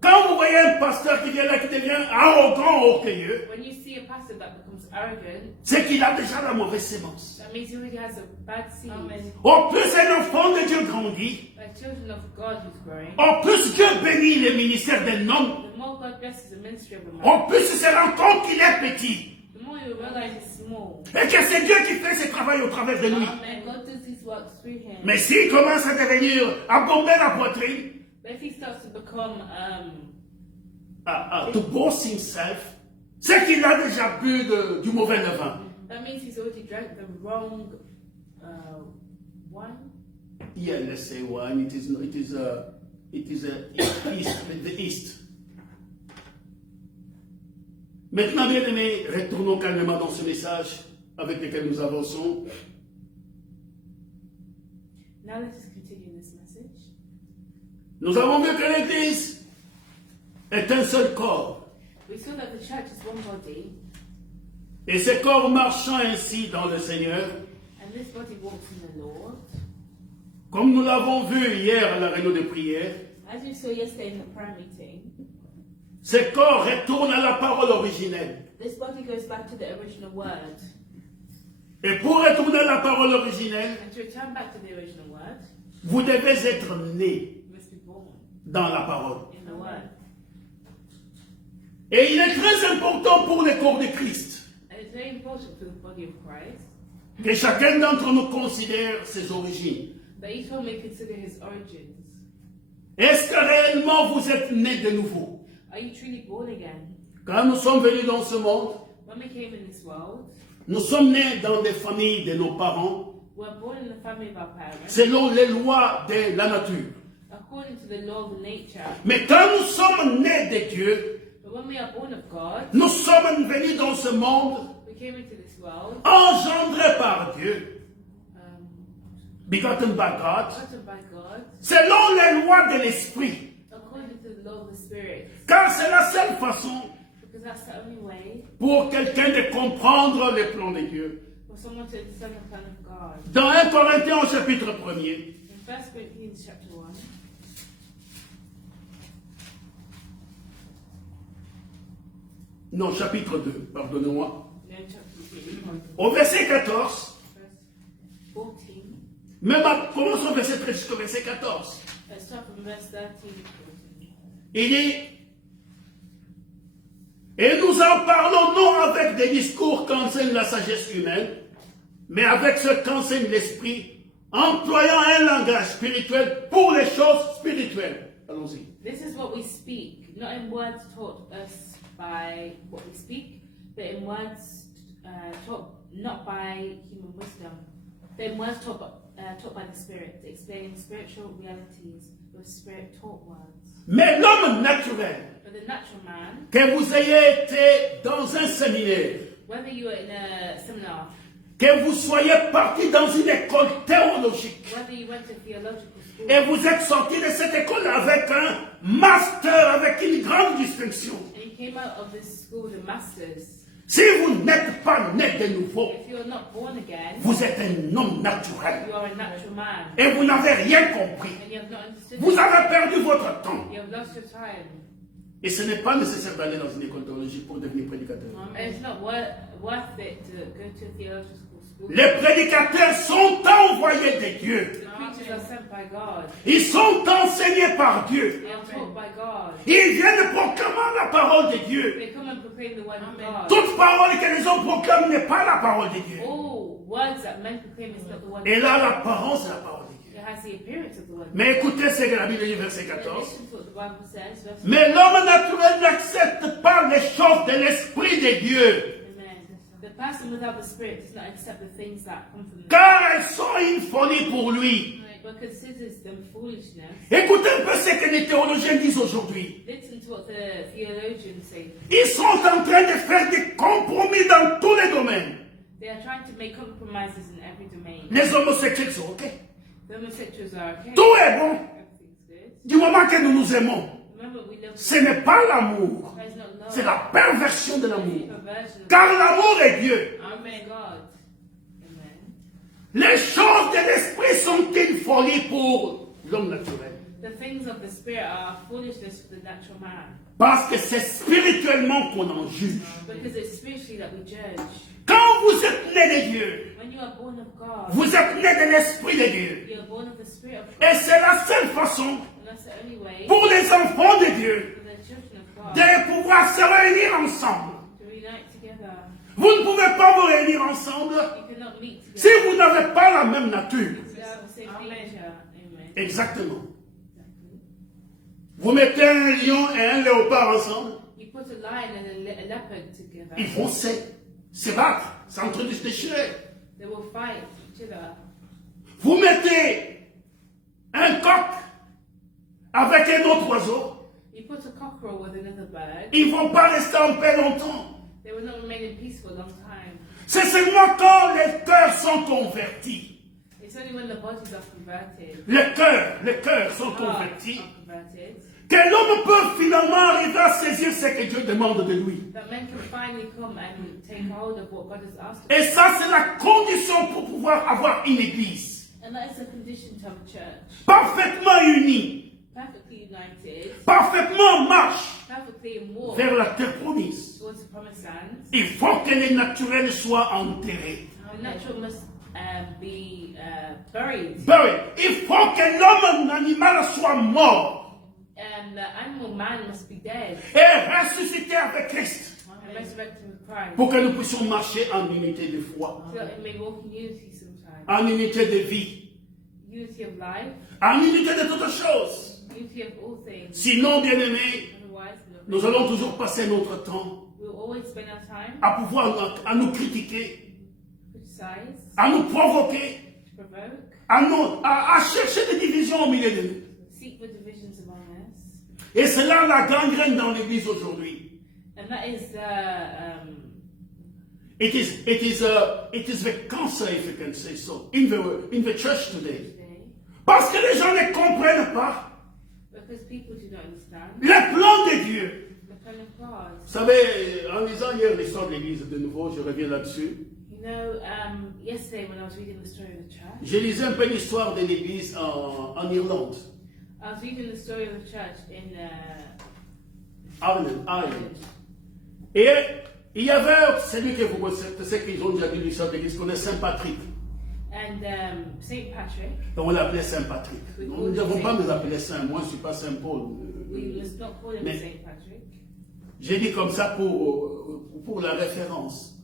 Quand vous voyez un pasteur qui vient là, qui devient arrogant, orgueilleux, When you see a pastor that becomes arrogant, c'est qu'il a déjà la mauvaise sémence. that means he already has a bad seed. Au plus un enfant de Dieu grandit, Like children of God who's growing, au plus Dieu bénit le ministère d'un homme, the more God blesses the ministry of a man, au plus il se rend compte qu'il est petit. the more you realize he's small. Et que c'est Dieu qui fait ce travail au travers de lui. And God does his work through him. Mais s'il commence à devenir, à bomber la poitrine, But if he starts to become to boast himself, c'est qu'il a déjà bu du mauvais levain. that means he's already drank the wrong wine. Yeah, let's say wine. It is the east. Maintenant, bien aimés, retournons calmement dans ce message avec lequel nous avançons. Now let us continue this message. Nous avons vu que l'Église est un seul corps. We saw that the church is one body, Et ce corps marchant ainsi dans le Seigneur, and this body walks in the Lord. comme nous l'avons vu hier à la réunion de prière, As we saw yesterday in the prayer meeting, ce corps retourne à la parole originelle. this body goes back to the original word. Et pour retourner à la parole originelle, And to return back to the original word, vous devez être né you must be born dans la parole. in the word. Et il est très important pour le corps de Christ And it's very important for the body of Christ que chacun d'entre nous considère ses origines. that each one may consider his origins. Est-ce que réellement vous êtes né de nouveau? Are you truly born again? Quand nous sommes venus dans ce monde, When we came in this world, nous sommes nés dans des familles de nos parents, we were born in the family of our parents, selon les lois de la nature. according to the law of nature. Mais quand nous sommes nés de Dieu, But when we are born of God, nous sommes venus dans ce monde we came into this world, engendrés par Dieu, um, begotten by God, gotten by God, selon les lois de l'esprit. according to the law of the Spirit. Car c'est la seule façon Because that's the only way pour quelqu'un de comprendre le plan de Dieu. for someone to understand the plan of God. Dans 1 Corinthiens au chapitre 1er, In 1 Corinthians chapter 1, non, chapitre 2, pardonnez-moi, no, chapter 2, au verset 14, verse 14, même commençons au verset 13 jusqu'au verset 14, let's start from verse 13 to 14. il dit, et nous en parlons non avec des discours qu'enseigne la sagesse humaine, mais avec ce qu'enseigne l'esprit, employant un langage spirituel pour les choses spirituelles. Allons-y. This is what we speak, not in words taught us by what we speak, but in words taught not by human wisdom, but in words taught by the Spirit, explaining spiritual realities with Spirit-taught words. Mais l'homme naturel, But the natural man, que vous ayez été dans un séminaire, whether you are in a seminar, que vous soyez parti dans une école théologique, whether you went to theological school, et vous êtes sorti de cette école avec un master, avec une grande distinction. and you came out of this school with a master's, Si vous n'êtes pas né de nouveau, if you're not born again, vous êtes un homme naturel. you are a natural man, Et vous n'avez rien compris. and you have not understood Vous it. avez perdu votre temps. You have lost your time. Et ce n'est pas nécessaire d'aller dans une école théologique pour devenir prédicateur. And it's not worth it to go to a theological school. Les prédicateurs sont envoyés de Dieu. The preachers are sent by God. Ils sont enseignés par Dieu. They are taught by God. Ils viennent proclamer la parole de Dieu. They come and proclaim the word of God. Toute parole que les hommes proclament n'est pas la parole de Dieu. All words that men proclaim is not the word of Elle a God. l'apparence de la parole de Dieu. It has the appearance of the word of God. Mais écoutez ce que la Bible dit, verset 14. Listen to what the Bible says. Verse Mais l'homme naturel n'accepte pas les choses de l'Esprit de Dieu, Amen. The person without the Spirit does not accept the things that come from the car elles sont une folie pour lui. but considers them foolishness. Écoutez un peu ce que les théologiens disent aujourd'hui. Listen to what the theologians say. Ils sont en train de faire des compromis dans tous les domaines. They are trying to make compromises in every domain. Les homosexuels sont OK. The homosexuals are okay. Tout est bon. Everything's good. Du moment que nous nous aimons, Remember, we love ce n'est pas l'amour, That is not love. c'est la perversion de l'amour. Perversion of Car l'amour est Dieu. Amen. God. Amen. Les choses de l'esprit sont une folie pour l'homme naturel. The things of the Spirit are foolishness for the natural man. Parce que c'est spirituellement qu'on en juge. Because it's spiritually that we judge. Quand vous êtes né de Dieu, When you are born of God, vous êtes né de l'Esprit de Dieu. you are born of the Spirit of God. Et c'est la seule façon And that's the only way pour les enfants de Dieu for the children of God de pouvoir se réunir ensemble. to reunite together. Vous ne pouvez pas vous réunir ensemble You cannot meet si together. vous n'avez pas la même nature. You have the same nature. Amen. Exactement. Vous mettez un lion et un léopard ensemble, You put a lion and a leopard together. ils vont se battre, s'entre se déchirer. They will fight each other. Vous mettez un coq avec un autre oiseau, You put a cockerel with another bird. ils ne vont pas rester en paix longtemps. They will not remain in peace for a long time. C'est seulement quand les cœurs sont convertis. It's only when the bodies are converted, Les cœurs sont hearts convertis, are converted, Que l'homme peut finalement arriver à saisir ce que Dieu demande de lui. That men can finally come and take hold of what God has asked of Et them. ça, c'est la condition pour pouvoir avoir une église And that is a condition to have a church. parfaitement unie, Perfectly united, parfaitement en marche perfectly in war vers la terre promise. towards the promised land. Il faut que les naturels soient enterrés. The natural must be buried. Il faut que l'homme animal soit mort And the animal man must be dead et ressuscité avec Christ and resurrected with Christ. pour que nous puissions marcher en unité de foi, So that it may walk in unity sometimes. en unité de vie, Unity of life, en unité de toutes choses. unity of all things. Sinon, bien-aimés, Otherwise, nous allons toujours passer notre temps we'll always spend our time à pouvoir à nous critiquer, to criticize, à nous provoquer, to provoke, à chercher des divisions au milieu de nous. seek for divisions among us. Et c'est là la gangrène dans l'Église aujourd'hui. And that is It is the cancer, if you can say so, in the church today. today. Parce que les gens ne comprennent pas Because people do not understand le plan de Dieu. the plan of God. Vous savez, en lisant hier l'histoire de l'Église, de nouveau, je reviens là-dessus. You know, yesterday when I was reading the story of the church, J'ai lisé un peu l'histoire de l'Église en Irlande, I was reading the story of the church in Ireland. Ireland. Et il y avait celui que vous connaissez, ceux qui ont déjà lu l'histoire de l'Église, connaissent Saint Patrick. And Saint Patrick, Donc on l'appelait Saint Patrick. Nous ne devons pas nous appeler Saint. Moi, je ne suis pas Saint Paul. we must not call him Mais- Saint Patrick. J'ai dit comme ça pour la référence.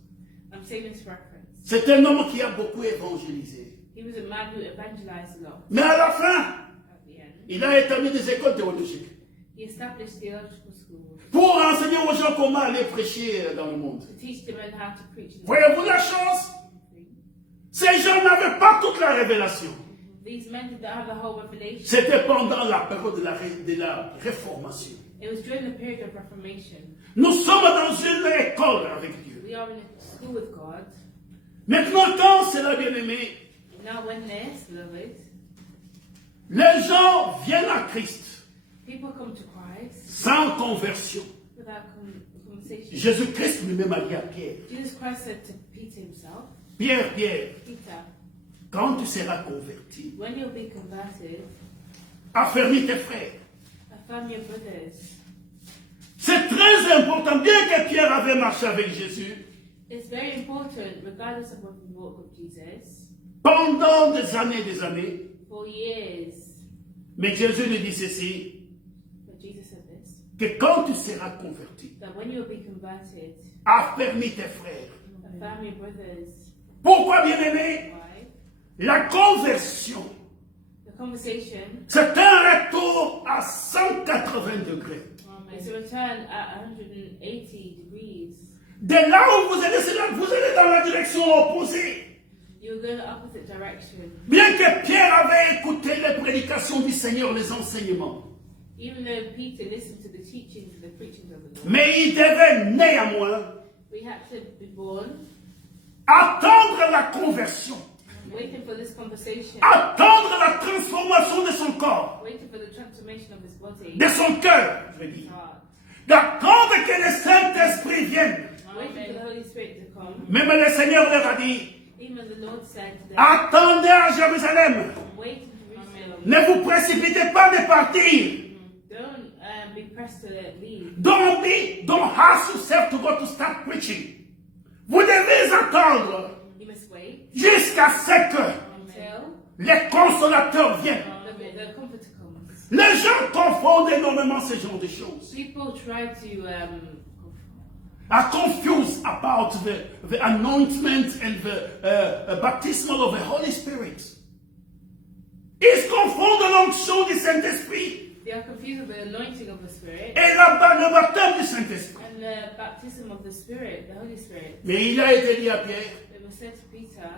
I'm saying this reference. C'est un homme qui a beaucoup évangélisé. He was a man who evangelized a lot. Mais à la fin, At the end, il a établi des écoles théologiques he established theological schools pour enseigner aux gens comment aller prêcher dans le monde. to teach the men how to preach. In the Voyez-vous la chose? Ces gens n'avaient pas toute la révélation. These men did not have the whole revelation. C'était pendant la période de la réformation. It was during the period of Reformation. Nous sommes dans une école avec Dieu. We are in a school with God. Maintenant, quand c'est là, bien aimé, Now when this, beloved, les gens viennent à Christ people come to Christ sans conversion. without conversation. Jésus-Christ lui-même a dit à Pierre, Jesus Christ said to Peter himself, Pierre, Peter, quand tu seras converti, when you'll be converted, affermis tes frères. affirm your brothers. C'est très important, bien que Pierre avait marché avec Jésus, It's very important, regardless of what we walk with Jesus, pendant des années, for years. mais Jésus lui dit ceci, But Jesus said this, que quand tu seras converti, that when you'll be converted, affermis tes frères. affirm your brothers. Pourquoi, bien-aimé? Why? La conversion, The conversation c'est un retour à 180 degrés. is a return at 180 degrees. De là où vous allez, c'est là que vous allez dans la direction opposée. You'll go the opposite direction. Bien que Pierre avait écouté les prédications du Seigneur, les enseignements, Even though Peter listened to the teachings and the preachings of the Lord, mais il devait néanmoins we had to be born, attendre la conversion, waiting for this conversation, attendre la transformation de son corps, waiting for the transformation of his body, de son cœur, je veux his dire. heart, D'attendre que le Saint-Esprit vienne. waiting for the Holy Spirit to come. Même le Seigneur leur a dit, Even the Lord said to them, attendez à Jérusalem. wait in Jerusalem. Ne vous précipitez pas de partir. Don't be pressed to leave. Don't haste yourself to go to start preaching. Vous devez attendre You must wait jusqu'à ce que until les consolateurs viennent. the Comforter comes. Les gens confondent énormément ce genre de choses. People try to Are confused about the anointment and the baptismal of the Holy Spirit. Ils confondent l'onction du Saint-Esprit they are confused with the anointing of the Spirit et le baptême du Saint-Esprit. and the baptism of the Spirit, the Holy Spirit. Mais il a été dit à Pierre, It was said to Peter,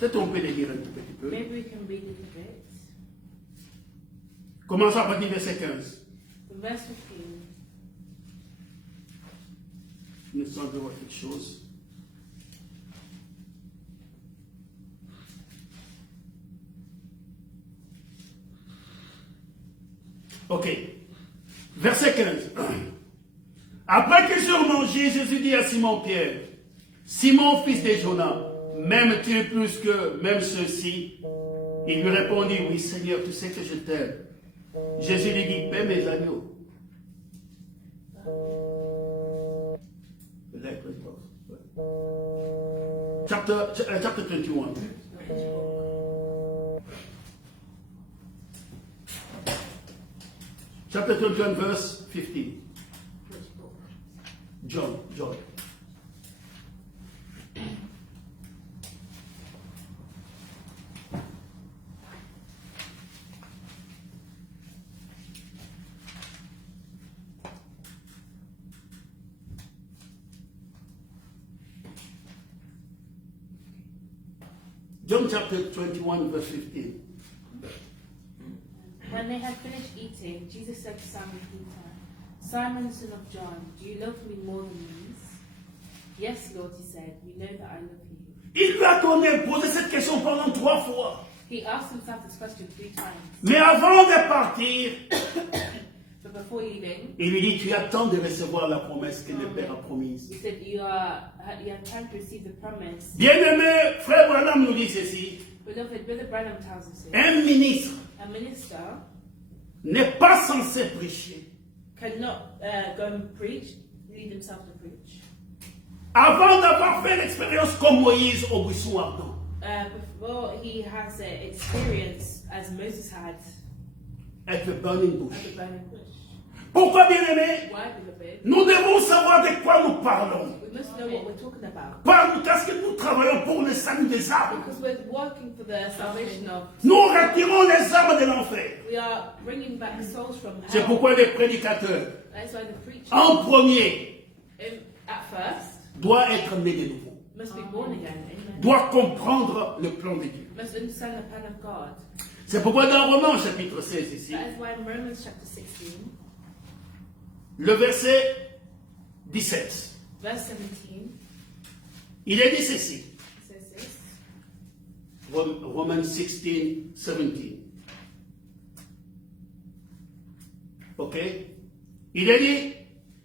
peut-être on peut le lire un tout petit peu. maybe we can read it a bit. Commençons à partir du verset 15. From verse 15. Il me semble voir quelque chose. Ok. Verset 15. Après qu'ils eurent mangé, Jésus dit à Simon-Pierre, Simon, fils de Jonas, m'aimes-tu plus que même ceux-ci? Il lui répondit, oui Seigneur, tu sais que je t'aime. Jésus lui dit, paie mes agneaux. Chapter 21. Chapter 21, verse 15. John. John chapter 21, verse 15. When they had finished eating, Jesus said to Simon Peter, Simon, son of John, do you love me more than these? Yes, Lord, he said, you know that I love you. Il lui a posé cette question pendant 3 fois. He asked himself this question 3 times. Mais avant de partir, But before leaving, il lui dit, tu attends de recevoir la promesse que le Père a promise. he said, you have time to receive the promise. Bien-aimé, frère Branham nous dit ceci. Beloved, Brother Branham tells us it. Un ministre A minister n'est pas censé prêcher cannot go and preach, lead himself to preach. avant d'avoir fait l'expérience comme Moïse au buisson ardent. Before he has experience as Moses had At the burning bush. at the burning bush. Pourquoi, bien-aimé? Why, beloved? Nous devons savoir de quoi nous parlons. We must know what we're talking about. Parce que nous travaillons pour le salut des âmes. Because we're working for the salvation of. Nous retirons les âmes de l'enfer. We are bringing back souls from C'est hell. pourquoi les prédicateurs, That's why the preacher, en premier, at first, doit être né de nouveau. must be born again. Amen. Doit comprendre le plan de Dieu. Must understand the plan of God. C'est pourquoi dans Romains chapitre 16 ici, That is why in Romans chapter 16, le verset 17, verse 17, il est dit ceci. it says this. Romans 16, 17. Ok? Il est dit,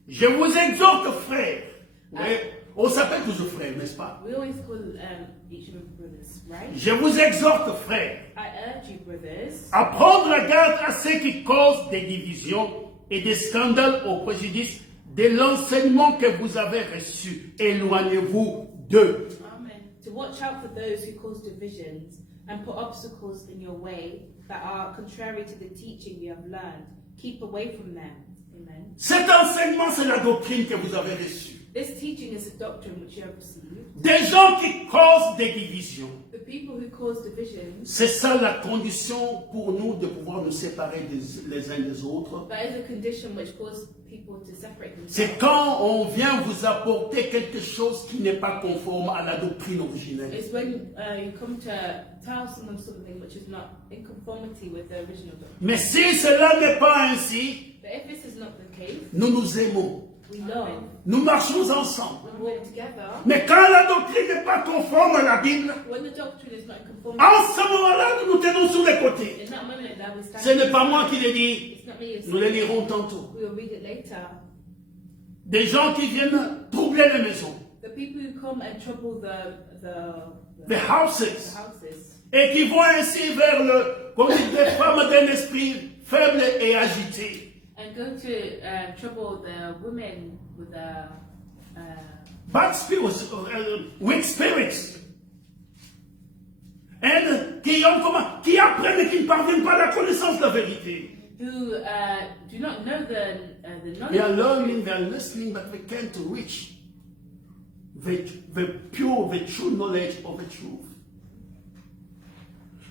je vous exhorte, frères. Ouais, on s'appelle toujours frères, n'est-ce pas? We always call each other brothers, right? Je vous exhorte, frères, I urge you, brothers, à prendre garde à ceux qui causent des divisions et des scandales au préjudice de l'enseignement que vous avez reçu. Éloignez-vous d'eux. Amen, to watch out for those who cause divisions and put obstacles in your way that are contrary to the teaching you have learned. Keep away from them. Amen. Cet enseignement, c'est la doctrine que vous avez reçue. This teaching is a doctrine which you have received. Des gens qui causent des divisions. The people who cause divisions, C'est ça la condition pour nous de pouvoir nous séparer les uns des autres. that is a condition which causes people to separate C'est themselves. quand on vient vous apporter quelque chose qui n'est pas conforme à la doctrine originelle. It's when you come to tell someone something which is not in conformity with the original doctrine. Mais si cela n'est pas ainsi, But if this is not the case, nous nous aimons. we love, Nous marchons ensemble. we walk together. Mais quand la doctrine n'est pas conforme à la Bible, When the doctrine is not in conformity, en ce moment-là, nous nous tenons sur les côtés. in that moment that we stand. Ce n'est pas moi qui le dis, It's not me. It's nous le lirons tantôt. we will read it later. Des gens qui viennent troubler les maisons, The people who come and trouble the les houses, houses et qui vont ainsi vers comme des femmes d'un esprit faible et agité. and go to trouble the women with the Bad spirits, weak spirits. Et qui apprennent et qui ne parviennent pas à la connaissance de la vérité. who do not know the They are knowledge. learning, they are listening, but they can't reach the pure, the true knowledge of the truth.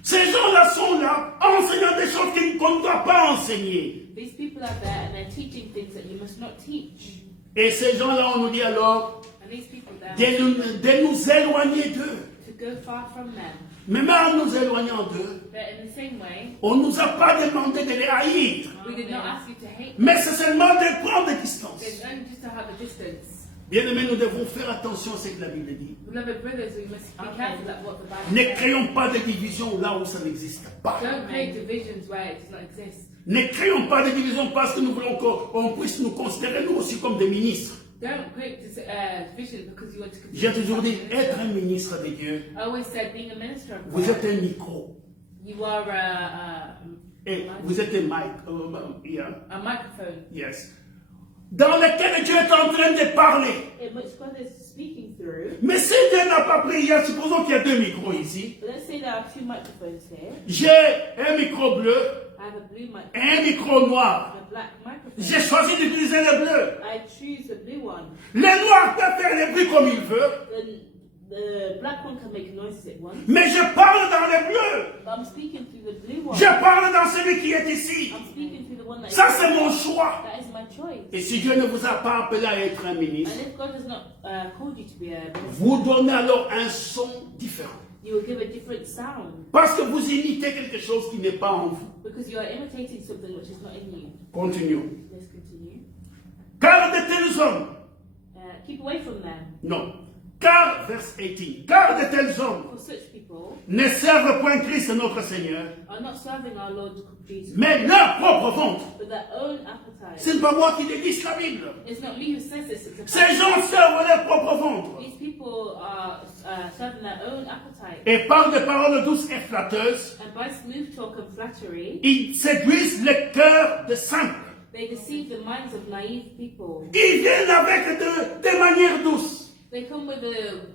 Ces gens-là sont là, enseignant des choses qu'on ne doit pas enseigner. These people are there and they're teaching things that you must not teach. Et ces gens-là, on nous dit alors And these people there de nous éloigner d'eux. to go far from them. Mais même en nous éloignant d'eux, But in the same way, on ne nous a pas demandé de les haïr. we did not ask you to hate them. Mais c'est seulement de prendre des distances. It's only just to have a distance. Bien-aimés, nous devons faire attention à ce que la Bible dit. Beloved brothers, we must be careful at what the Bible Ne says. créons pas de division là où ça n'existe pas. Don't create divisions where it does not exist. Ne créons pas de division parce que nous voulons qu'on puisse nous considérer nous aussi comme des ministres. Don't create this division because you want to J'ai consider toujours dit, yourself a être minister. un ministre de Dieu, I always said being a minister of vous God, êtes un micro. you are Et vous êtes un mic. Yeah, a microphone yes. Dans lequel Dieu est en train de parler. in which God is speaking through. Mais si Dieu n'a pas pris, supposons qu'il y a 2 micros ici. Let's say there are 2 microphones here. J'ai un micro bleu I have a blue microphone et un micro noir. and a black microphone. J'ai choisi d'utiliser le bleu. I choose the blue one. Le noir peut faire les bruits comme il veut, The black one can make noises it wants. mais je parle dans le bleu. But I'm speaking through the blue one. Je parle dans celui qui est ici. I'm speaking through the one that Ça, is, c'est mon choix. that is my choice. Et si Dieu ne vous a pas appelé à être un And ministre, if God has not called you to be a minister, vous donnez alors un son différent. you will give a different sound Parce que vous imitez quelque chose qui n'est pas en vous. because you are imitating something which is not in you. Continuons. Let's continue. Car de tels hommes, Keep away from them. non, car, verse 18, car de tels hommes For such people ne servent point Christ notre Seigneur, are not serving our Lord Jesus, mais leur propre ventre. but their own appetite. Ce n'est pas moi qui dédie la Bible. It's not me who says this. It's the Ces gens servent leur propre ventre These people are serving their own appetite. et par des paroles douces et flatteuses, And by smooth talk and flattery, ils séduisent les cœurs des simples. they deceive the minds of naive people. Ils viennent avec des manières douces They come with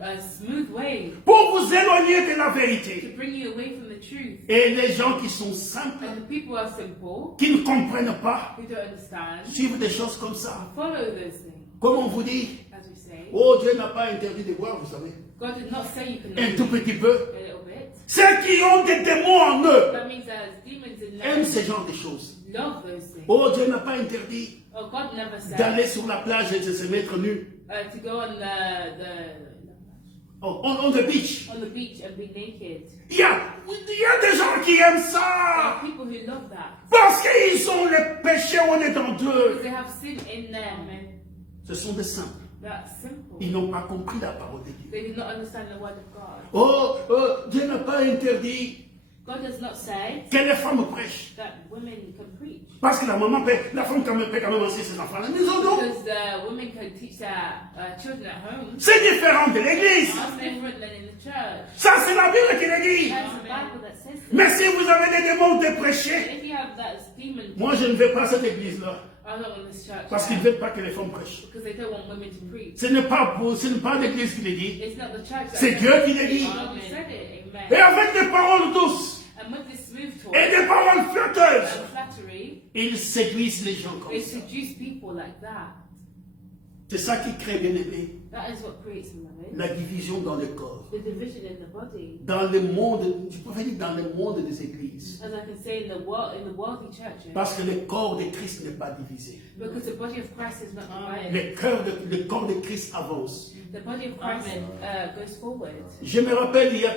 a smooth way pour vous éloigner de la to vérité. bring you away from the truth. Et les gens qui sont simples, And the people who are simple, qui ne comprennent pas, who don't understand, suivent des choses comme ça. follow those things. Comme on vous dit, As we say, oh, Dieu n'a pas interdit de boire, vous savez. God did not say you can Un tout drink petit peu. a little bit. Ceux qui ont des démons en eux That means there's demons in aiment ce them. genre de choses. Love those things. Oh, Dieu n'a pas interdit Oh, God never said d'aller sur la plage et de se mettre nu. to go on Oh, on the beach. the beach and be naked. Il y a des gens qui aiment There ça. are people who love that Parce qu'ils ont le péché, on est en because d'eux. they have sin in them. Ce sont des simples. That's simple. Ils n'ont pas compris la parole de Dieu. They did not understand the word of God. Oh, Dieu n'a pas interdit God does not say que les femmes prêchent. that women can preach. Parce que la maman paie, la femme quand même paie quand même aussi ses enfants à la maison. Donc, Because women can teach their children at home. c'est différent de l'église. That's different than in the church. Ça, c'est la Bible qui le dit. That's the Bible that says this. Mais si vous avez des démons de prêcher, If you have that demon, moi je ne vais pas à cette église-là. I don't want this church Parce qu'ils ne veulent pas que les femmes prêchent. because they don't want women to preach. Ce n'est pas l'église qui le dit. It's not the church. That C'est Dieu qui le dit. God said it. Et Amen. avec des paroles douces And with this smooth talk et des paroles flatteuses, and flattery, ils séduisent les gens comme they ça. seduce people like that. C'est ça qui crée, bien aimé, That is what creates beloved, la division dans le corps. the division in the body. Dans le monde, je préfère dire dans le monde des églises. As I can say in the worldly churches, Parce que le corps de Christ n'est pas divisé. because the body of Christ is not divided. Le corps de Christ avance. The body of Christ goes forward. Je me rappelle, il y a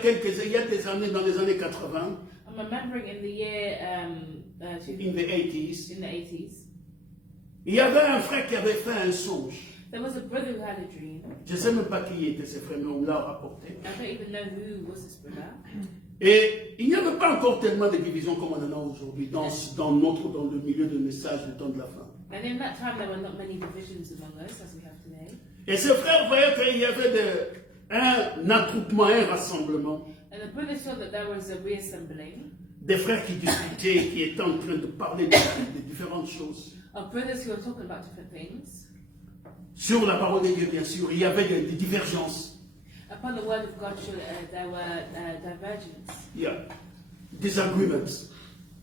des années, dans les années 80, I'm remembering in the year in the 80s, in the 80s, il y avait un frère qui avait fait un songe. there was a brother who had a dream. Je ne sais même pas qui était ce frère, mais on me l'a rapporté. I don't even know who was this brother. Et il n'y avait pas encore tellement de divisions comme on en a aujourd'hui dans le milieu de message du temps de la fin. And in that time, there were not many divisions among us as we have today. Et ce frère voyait qu'il y avait un attroupement, un rassemblement, And the brother saw that there was a reassembling des frères qui discutaient, qui étaient en train de parler de différentes choses. of brothers who were talking about different things. Sur la parole de Dieu, bien sûr, il y avait des divergences. Upon the word of God, there were divergence, Yeah. Disagreements.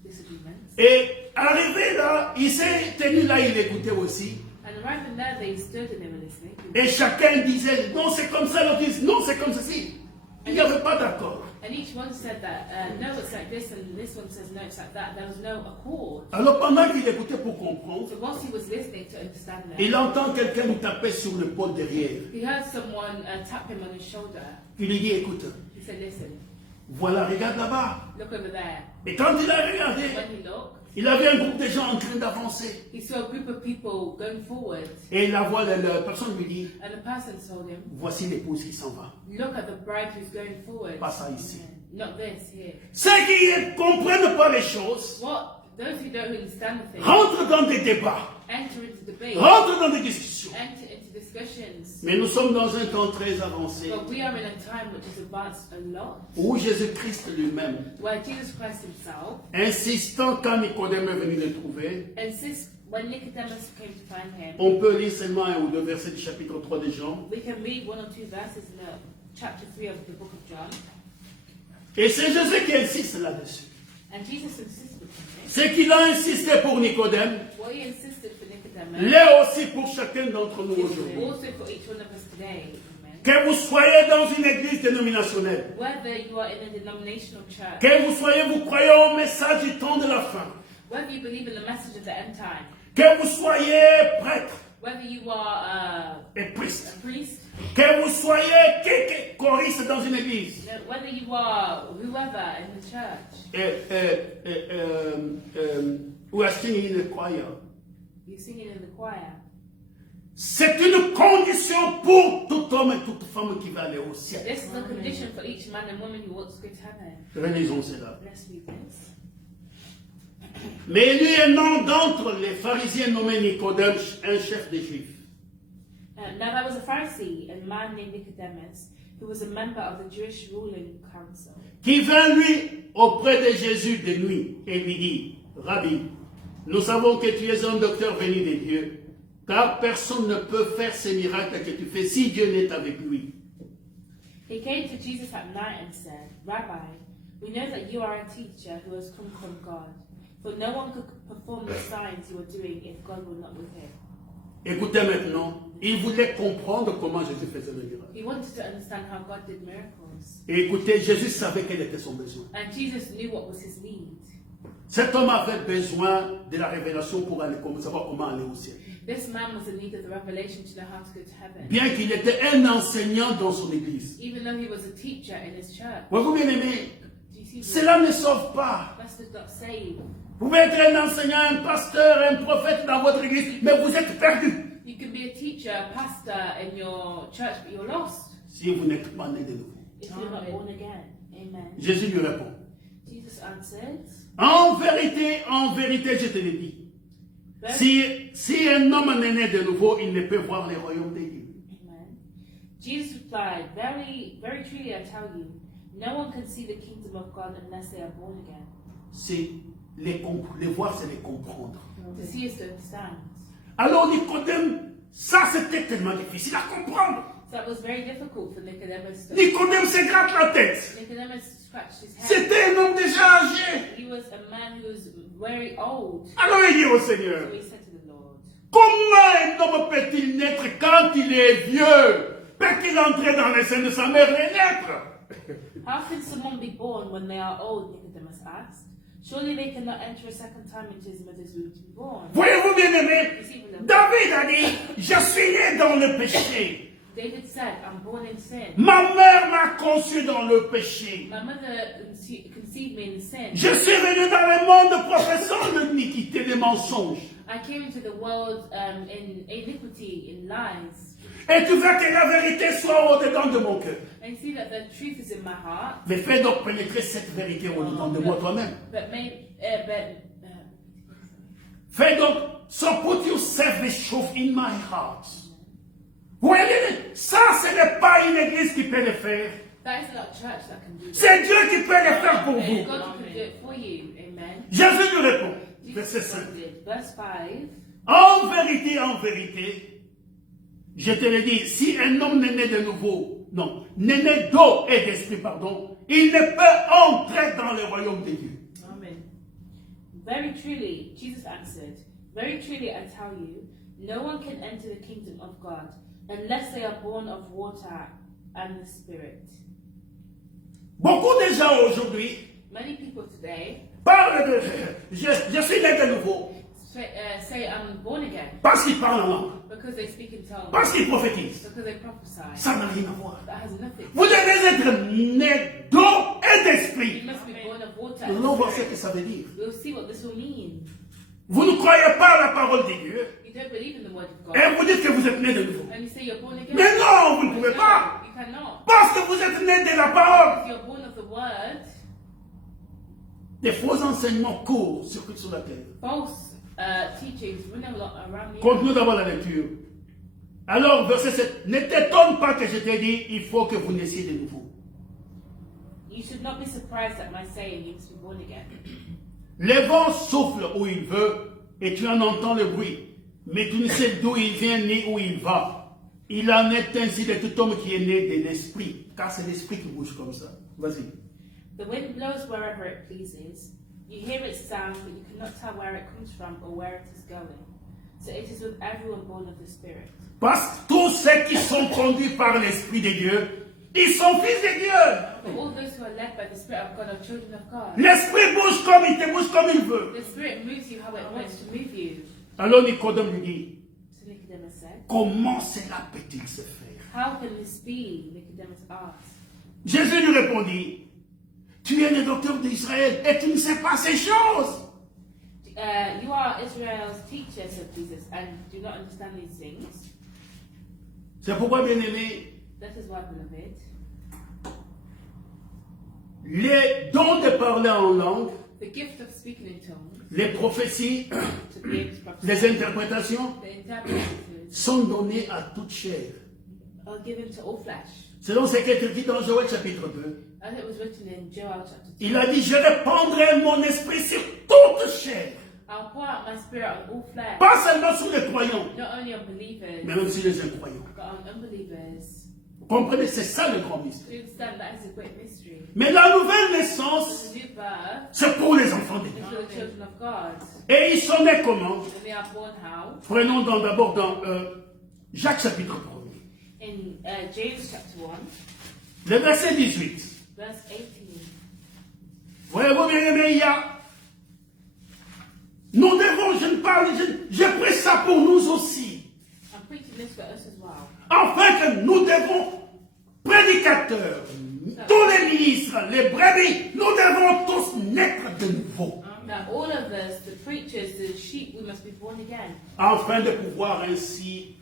disagreements. Et arrivé là, il s'est tenu là, il écoutait aussi. And arriving there, they stood and they were listening. Et chacun disait, non, c'est comme ça, l'autre disait, non, c'est comme ceci. Il n'y avait pas d'accord. And each one said that, no, it's like this, and this one says, no, it's like that. There was no accord. Alors pendant qu'il écoutait pour comprendre, So whilst he was listening to understand that, il entend quelqu'un lui taper sur l'épaule derrière. he heard someone tap him on his shoulder. Il lui dit, écoute, He said, listen, voilà, regarde là-bas. look over there. Et quand il a regardé, When he looked, il avait un groupe de gens en train d'avancer. he saw a group of people going forward. Et la personne lui dit, And the person told him, voici l'épouse qui s'en va. look at the bride who's going forward. Pas ça ici. Not this here. Ceux qui ne comprennent pas les choses, What Those who don't understand the thing rentrent dans des débats, enter into debate, rentrent dans des discussions. enter into discussions. Mais nous sommes dans un temps très avancé But we are in a time which has advanced a lot, où Jésus-Christ lui-même, where Jesus Christ himself insistant quand Nicodème est venu le trouver, insists, when Nicodemus came to find him, on peut lire seulement un ou deux versets du chapitre 3 de Jean. we can read one or two verses in the chapter 3 of the book of John, Et c'est Jésus qui insiste là-dessus. and Jesus insisted on it. Ce qu'il a insisté pour Nicodème, What he insisted for Nicodemus l'est aussi pour chacun d'entre nous is aujourd'hui. also for each one of us today. Amen. Que vous soyez dans une église dénominationnelle, Whether you are in a denominational church, que vous soyez, vous croyez au message du temps de la fin, whether you believe in the message of the end time, que vous soyez prêtre whether you are et priest, a priest, que vous soyez choriste dans une église, whether you are whoever in the church, ou singing in a choir, you're singing in the choir. c'est une condition pour tout homme et toute femme qui va aller au ciel. This is a condition for each man and woman who wants to go to heaven. Relisons cela. Let's read this. Mais lui est nom d'entre les pharisiens nommé Nicodème, un chef des Juifs. Now there was a Pharisee, a man named Nicodemus, who was a member of the Jewish ruling council, Qui vint lui auprès de Jésus de nuit et lui dit, Rabbi, nous savons que tu es un docteur venu de Dieu, car personne ne peut faire ces miracles que tu fais si Dieu n'est avec lui. He came to Jesus at night and said, Rabbi, we know that you are a teacher who has come from God, for no one could perform the signs you are doing if God were not with him. Écoutez maintenant, il voulait comprendre comment Jésus faisait le miracle. He wanted to understand how God did miracles. Et écoutez, Jésus savait quel était son besoin. And Jesus knew what was his need. Cet homme avait besoin de la révélation pour aller, savoir comment aller au ciel. This man was in need of the revelation to know how to go to heaven. Bien qu'il était un enseignant dans son église. Even though he was a teacher in his church. Voyez-vous bien aimé, Do you see cela ne sauve pas. That's just not saved. Vous pouvez être un enseignant, un pasteur, un prophète dans votre église, mais vous êtes perdu You can be a teacher, a pastor in your church, but you're lost si vous n'êtes pas né de nouveau. if you're not born again. Amen. Jésus lui répond, Jesus answered, en vérité, je te le dis. Si un homme n'est né de nouveau, il ne peut voir le royaume de Dieu. Amen. Jesus replied, very, very truly I tell you, no one can see the kingdom of God unless they are born again. C'est les voir, c'est les comprendre. To see is to understand. Alors Nicodème, ça c'était tellement difficile à comprendre. So it was very difficult for Nicodemus to... Nicodème se gratte la tête. Nicodemus scratched his head. C'était un homme déjà âgé. He was a man who was very old. Alors il dit au Seigneur, So he said to the Lord, comment un homme peut-il naître quand il est vieux? Peut-il entrer dans les seins de sa mère et naître? how can someone be born when they are old? Nicodemus asked. Surely they cannot enter a second time into his mother's womb to be born. Voyez-vous bien aimé, David a dit, je suis né dans le péché. David said, I'm born in sin. Ma mère m'a conçu dans le péché. My mother conceived me in sin. Je suis venu dans le monde professant l'iniquité des mensonges. I came into the world in iniquity, in lies. Et tu veux que la vérité soit au-dedans de mon cœur. And you see that the truth is in my heart. Mais fais donc pénétrer cette vérité au-dedans de moi toi-même. Fais donc, so put yourself this truth in my heart. Vous voyez, ça ce n'est pas une église qui peut le faire. That is not church that can do that. C'est Dieu qui peut le faire pour vous. God can do it for you. Amen. Jésus lui répond, verset Jesus 5. responded, verse 5. En vérité, je te le dis, si un homme n'est né de nouveau, non, n'est né d'eau et d'esprit, pardon, il ne peut entrer dans le royaume de Dieu. Amen. Very truly, Jesus answered, very truly I tell you, no one can enter the kingdom of God unless they are born of water and the Spirit. Beaucoup de gens aujourd'hui Many people today parlent de je suis né de nouveau say I'm born again parce qu'ils parlent en langue, because they speak in tongues, parce qu'ils prophétisent. because they prophesy. Ça n'a rien à voir. That has nothing. Vous devez être né d'eau et d'esprit. You must be born of water Nous and allons voir ce Spirit. que ça veut dire. We'll see what this will mean. Vous ne croyez pas à la parole de Dieu You don't believe in the word of God. et vous dites que vous êtes né de nouveau. And you say you're born again. Mais non, vous ne pouvez No, pas. you cannot. Parce que vous êtes né de la parole. If you're born of the word, Des faux enseignements courent sur la terre. False teachings running around the Continue d'avoir la lecture. Alors, verset 7. Ne t'étonne pas que je t'ai dit, il faut que vous naissiez de nouveau. You should not be surprised at my saying you must be born again. Le vent souffle où il veut et tu en entends le bruit. Mais tu ne sais d'où il vient ni où il va. Il en est ainsi de tout homme qui est né de l'esprit. Car c'est l'esprit qui bouge comme ça. Vas-y. The wind blows wherever it pleases. You hear its sound, but you cannot tell where it comes from or where it is going. So it is with everyone born of the Spirit. Parce que tous ceux qui sont conduits par l'Esprit de Dieu, ils sont fils de Dieu. For all those who are led by the Spirit of God are children of God. L'Esprit bouge comme il te bouge comme il veut. The Spirit moves you how it wants to move you. Alors Nicodème lui dit, So Nicodemus said, comment cela peut-il se faire? how can this be? Nicodemus asked. Jésus lui répondit, tu es le docteur d'Israël et tu ne sais pas ces choses. You are Israel's teacher, said Jesus, and do not understand these things. C'est pourquoi, bien-aimé, That is why, beloved, les dons de parler en langue, the gift of speaking in tongues, les prophéties, to be able to prophesy, les interprétations the interpreters sont donnés à toute chair. are given to all flesh. Selon ce qui est écrit dans Joël chapitre 2, As it was written in Joel chapter 2, il a dit, je répandrai mon esprit sur toute chair. I'll pour out my spirit on all flesh, Pas seulement sur les croyants, not only on believers, mais même sur les incroyants. but on unbelievers. Vous comprenez, c'est ça le grand mystère. To understand that is a great mystery. Mais la nouvelle So naissance, the new birth c'est pour les enfants de is Dieu. for the children of God. Et ils sont nés comment? And they are born how? Prenons d'abord dans Jacques chapitre 1. In James chapter 1, Le verset 18. verse 18. Voyez-vous, bien aimé, il y a... Nous devons, je ne parle, je prie ça pour nous aussi. I'm preaching this for us as well. Afin que nous devons, prédicateurs, tous les ministres, les brebis, nous devons tous naître de nouveau. That all of us, the preachers, the sheep, we must be born again. Afin de pouvoir ainsi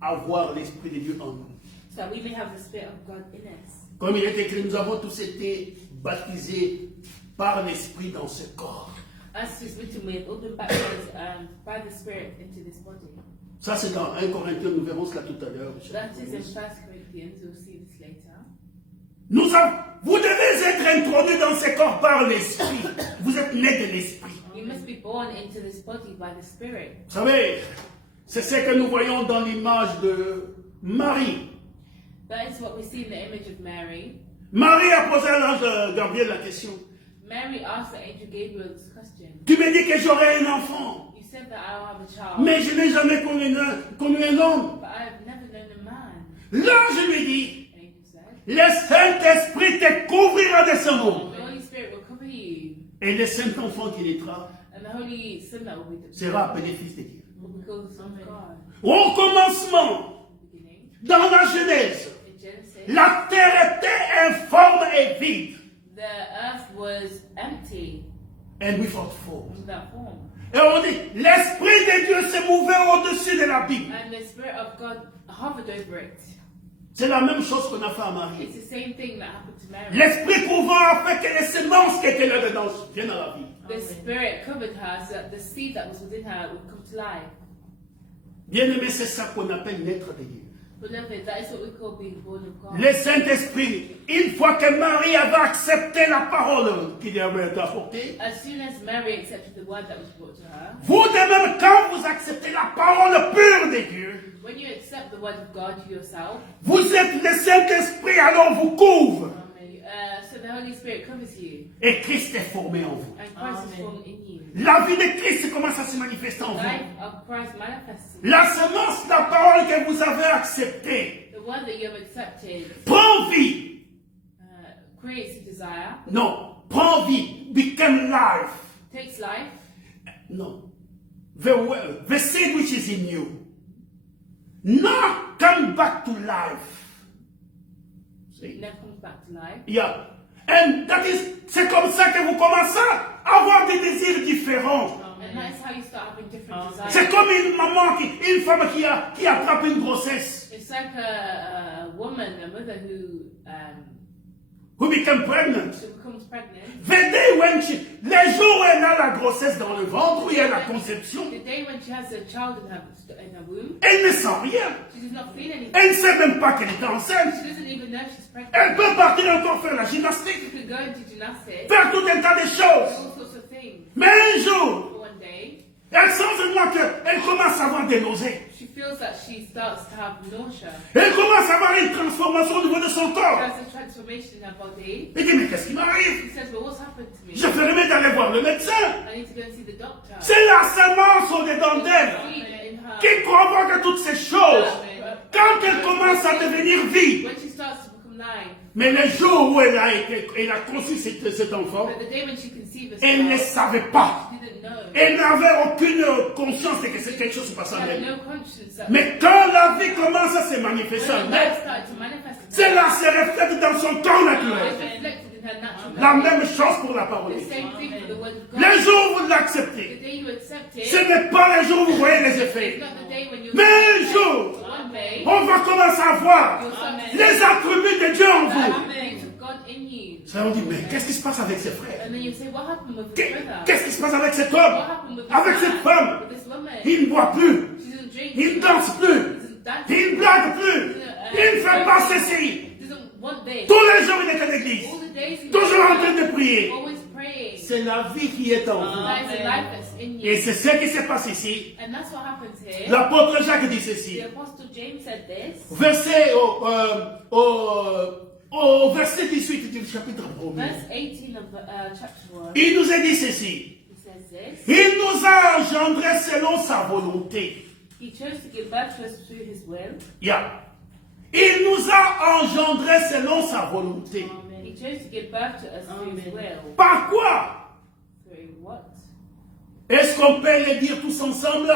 avoir l'Esprit de Dieu en nous. So that we may have the Spirit of God in us. Comme il est écrit, nous avons tous été baptisés par l'Esprit dans ce corps. As is written, we have all been baptized by the Spirit into this body. Ça, c'est dans 1 Corinthiens, nous verrons cela tout à l'heure. That is in 1 Corinthians, we'll see this later. Vous devez être introduits dans ce corps par l'Esprit. Vous êtes nés de l'Esprit. You must be born into this body by the Spirit. Vous savez, c'est ce que nous voyons dans l'image de Marie. That is what we see in the image of Mary. Marie a posé à l'ange Gabriel la question. Mary asked the angel Gabriel this question. Tu me dis que j'aurai un enfant, You said that I'll have a child, mais je n'ai jamais connu un homme. but I have never known a man. L'ange lui dit, The angel said, le Saint-Esprit te couvrira de son nom. the Holy Spirit will cover you, Et le Saint-Enfant qui naîtra and the Holy Son that will be sera appelé Fils de Dieu. will be called the Son of God. Au commencement, In the beginning, dans la Genèse, in Genesis, la terre était informe et vide. the earth was empty, And without form. without form, Et on dit, l'Esprit de Dieu se mouvait au-dessus de la Bible. and the Spirit of God hovered over it. C'est la même chose qu'on a fait à Marie. It's the same thing that happened to Mary. L'Esprit couvant a fait que les semences qui étaient là-dedans viennent à la vie. The Spirit covered her so that the seed that was within her would come to life. Bien aimé, c'est ça qu'on appelle naître de Dieu. Beloved, that is what we call being born of God. Le Saint-Esprit, une fois que Marie avait accepté la parole qui lui avait été apportée, As soon as Mary accepted the word that was brought to her, vous de même, quand vous acceptez la parole pure de Dieu, when you accept the word of God to yourself, vous êtes le Saint-Esprit, alors vous couvre. so the Holy Spirit covers you, Et Christ est formé en vous. and Christ is formed in you. La vie de Christ commence à se manifester en The vous. life of Christ manifests in you. La semence, la parole que vous avez acceptée, The word that you have accepted prend vie. creates a desire, Non, prend vie, become life. takes life. No. The seed which is in you, now come back to life. It never comes back to life. Yeah. And that is, c'est comme ça que vous commencez à avoir des désirs différents. And that is how you start having different desires. C'est comme une maman, une femme qui attrape une grossesse. It's like a woman, a mother who who became pregnant, she becomes pregnant. the day when les jours où elle a la grossesse dans le ventre, où il y a la conception, The day when she has a child in her womb, elle ne sent rien. she does not feel anything. Elle ne sait même pas qu'elle est enceinte. She doesn't even know she's pregnant. Elle peut partir encore faire la gymnastique, She could go into gymnastics, faire tout un tas de choses. all sorts of things. Mais un jour, But one day, elle sent seulement qu'elle commence à avoir des nausées. she feels that she starts to have nausea. Elle commence à avoir une transformation au niveau de son She corps. has a transformation in her body. Elle dit, mais qu'est-ce qui m'arrive? She says, well, what's happened to me? Je ferais mieux d'aller voir le médecin. I need to go and see the doctor. C'est la semence au-dedans d'elle In her, qui provoque toutes ces choses. Quand elle commence à devenir vie. when she starts to become live, Mais le jour où elle a conçu cet enfant, but the day when she conceived elle ne herself, savait pas. she didn't know. Elle n'avait aucune conscience de que c'est quelque chose qui passe She en had elle. no conscience that Mais quand la vie commence à se manifester when en the elle, life started to manifest in her, cela se reflète dans son corps naturel. it's reflected in her natural La body. même chose pour la parole de The Dieu. same thing for the word of God. Le jour où vous The l'acceptez, day you accept ce it, n'est pas le jour où vous voyez les effets. it's not the day when you Mais un accept jour, it. One day, on va commencer à voir you'll start to les attributs de Dieu en see vous. the attributes of God in you. Ça on dit, mais qu'est-ce qui se passe avec ses frères? And then you say, what happened with his brother? Qu'est-ce qui se passe avec cet What homme? happened with Avec this cette man? femme? With this woman? Il ne boit plus. She doesn't drink. Il ne danse plus. Doesn't dance. Il ne blague plus. Il ne fait pas ceci. Doesn't want this. Tous les jours, il est à l'église. All the days he Toujours en was train de prier. always praying. C'est la vie qui est en vous. That is the life that's in Et you. c'est ce qui se passe ici. And that's what happens here. L'apôtre Jacques dit ceci. The apostle James said this. Verset au verset 18 du chapitre 1. Verse 18 of chapter 1. Il nous a dit ceci. He says this. Il nous a engendrés selon sa volonté. He chose to give birth to us through his will. Yeah. Il nous a engendrés selon sa volonté. He chose to give birth to us through his will. Par quoi? Through what? Est-ce qu'on peut le dire tous ensemble?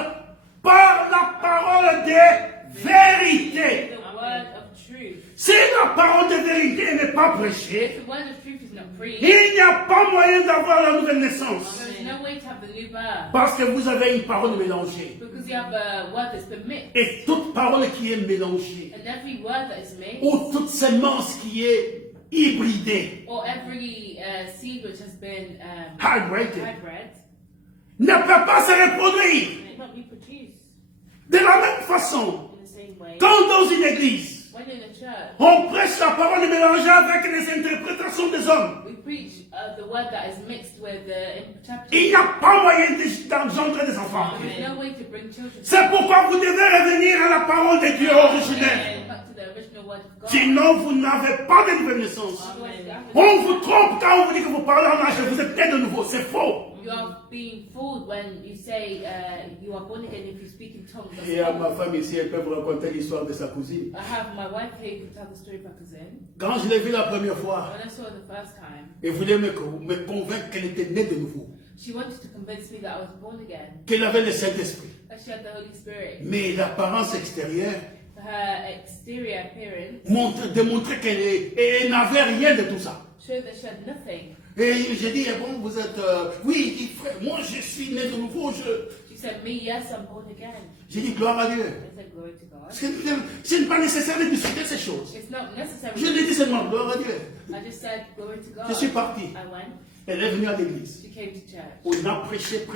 Par la parole de vérité. The word of truth. Si la parole de vérité n'est pas prêchée, If the word of truth is not preached, il n'y a pas moyen d'avoir la nouvelle naissance. there is no way to have the new birth. Parce que vous avez une parole mélangée. Because you have a word that's been mixed. Et toute parole qui est mélangée, And every word that is mixed, ou toute semence qui est hybridée, or every seed which has been hybrid, hybrid, ne peut pas se reproduire. may not be produced De la même façon, in the same way. quand dans une église, When in a church, on prêche la parole mélangée avec les interprétations des hommes, we preach the word that is mixed with the interpretation. il n'y a pas moyen d'engendrer des enfants. There's no way to bring children C'est pourquoi vous devez revenir à la parole de Dieu originelle. back to the original word of God. Sinon, vous n'avez pas de nouvelle naissance. On vous trompe quand on vous dit que vous parlez en âge, vous êtes né de nouveau. C'est faux. You are being fooled when you say you are born again if you speak in tongues. That's Et à ma false. femme ici, elle peut vous raconter l'histoire de sa cousine. I have my wife here who can tell the story of her cousin. Quand je l'ai vue la première fois, When I saw her the first time, elle voulait me convaincre qu'elle était née de nouveau, she wanted to convince me that I was born again, qu'elle avait le Saint-Esprit. that she had the Holy Spirit. Mais l'apparence extérieure Her exterior appearance démontrait qu'elle n'avait rien de tout ça. showed that she had nothing. Et j'ai dit, eh bon, vous êtes... oui, il dit, frère, moi je suis né de nouveau. She said, me, yes, I'm born again. J'ai dit, gloire à Dieu. I said, glory to God. Ce n'est pas nécessaire de discuter ces choses. It's not necessary. Je lui ai dit seulement, gloire à Dieu. I just said, glory to God. Je suis parti. I went. Elle est venue à l'église. She came to church. On a prêché.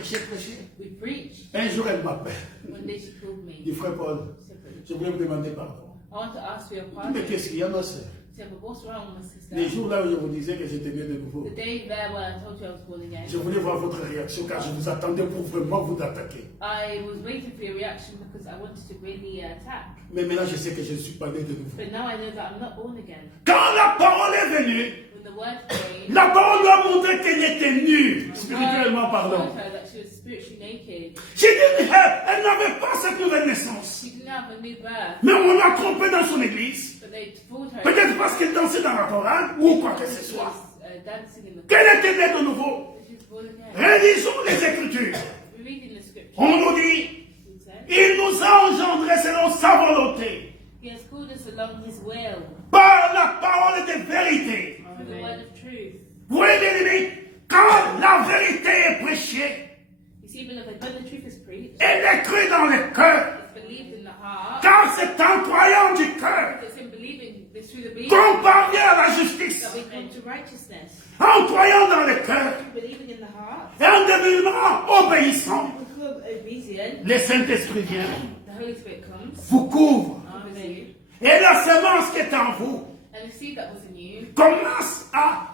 We preached. Un jour, elle m'appelle. One day she called me. Du frère Paul, She said, je voulais vous demander pardon. I want to ask for your Mais pardon. qu'est-ce qu'il y a, ma soeur? She said, but what's wrong, my sister? Les jours là où je vous disais que j'étais né de nouveau, The day there when I told you I was born again, je voulais voir votre réaction car je vous attendais pour vraiment vous attaquer. I was waiting for your reaction because I wanted to really attack. Mais maintenant, je sais que je ne suis pas né de nouveau. But now I know that I'm not born again. Quand la parole est venue, When the word came, la parole doit montrer qu'elle était nue, spirituellement parlant. told her that she was spiritually naked. J'ai dit, elle n'avait pas cette nouvelle naissance. She didn't have a new birth, Mais on l'a trompée dans son église. but they fooled her. Peut-être parce qu'elle dansait dans la chorale ou quoi que ce She soit. was dancing in the Qu'elle était née de nouveau. She was born again. Rélisons les Écritures. We read in the scripture. On nous dit, It says, il nous a engendrés selon sa volonté, He has called us along His will par la parole de vérité. through the word of truth. Vous voyez, bien aimés, quand la vérité est prêchée, You see, beloved, when the truth is preached, elle est crue dans le cœur, it's believed in the heart. car c'est en croyant du cœur It's in believing this through the belief qu'on parvient à la justice that we come to righteousness, en croyant dans le cœur believing in the heart, et en devenant obéissant. become obedient, Le Saint-Esprit vient, the Holy Spirit comes, vous couvre. Amen. Et la semence qui est en vous And the seed that was in you commence à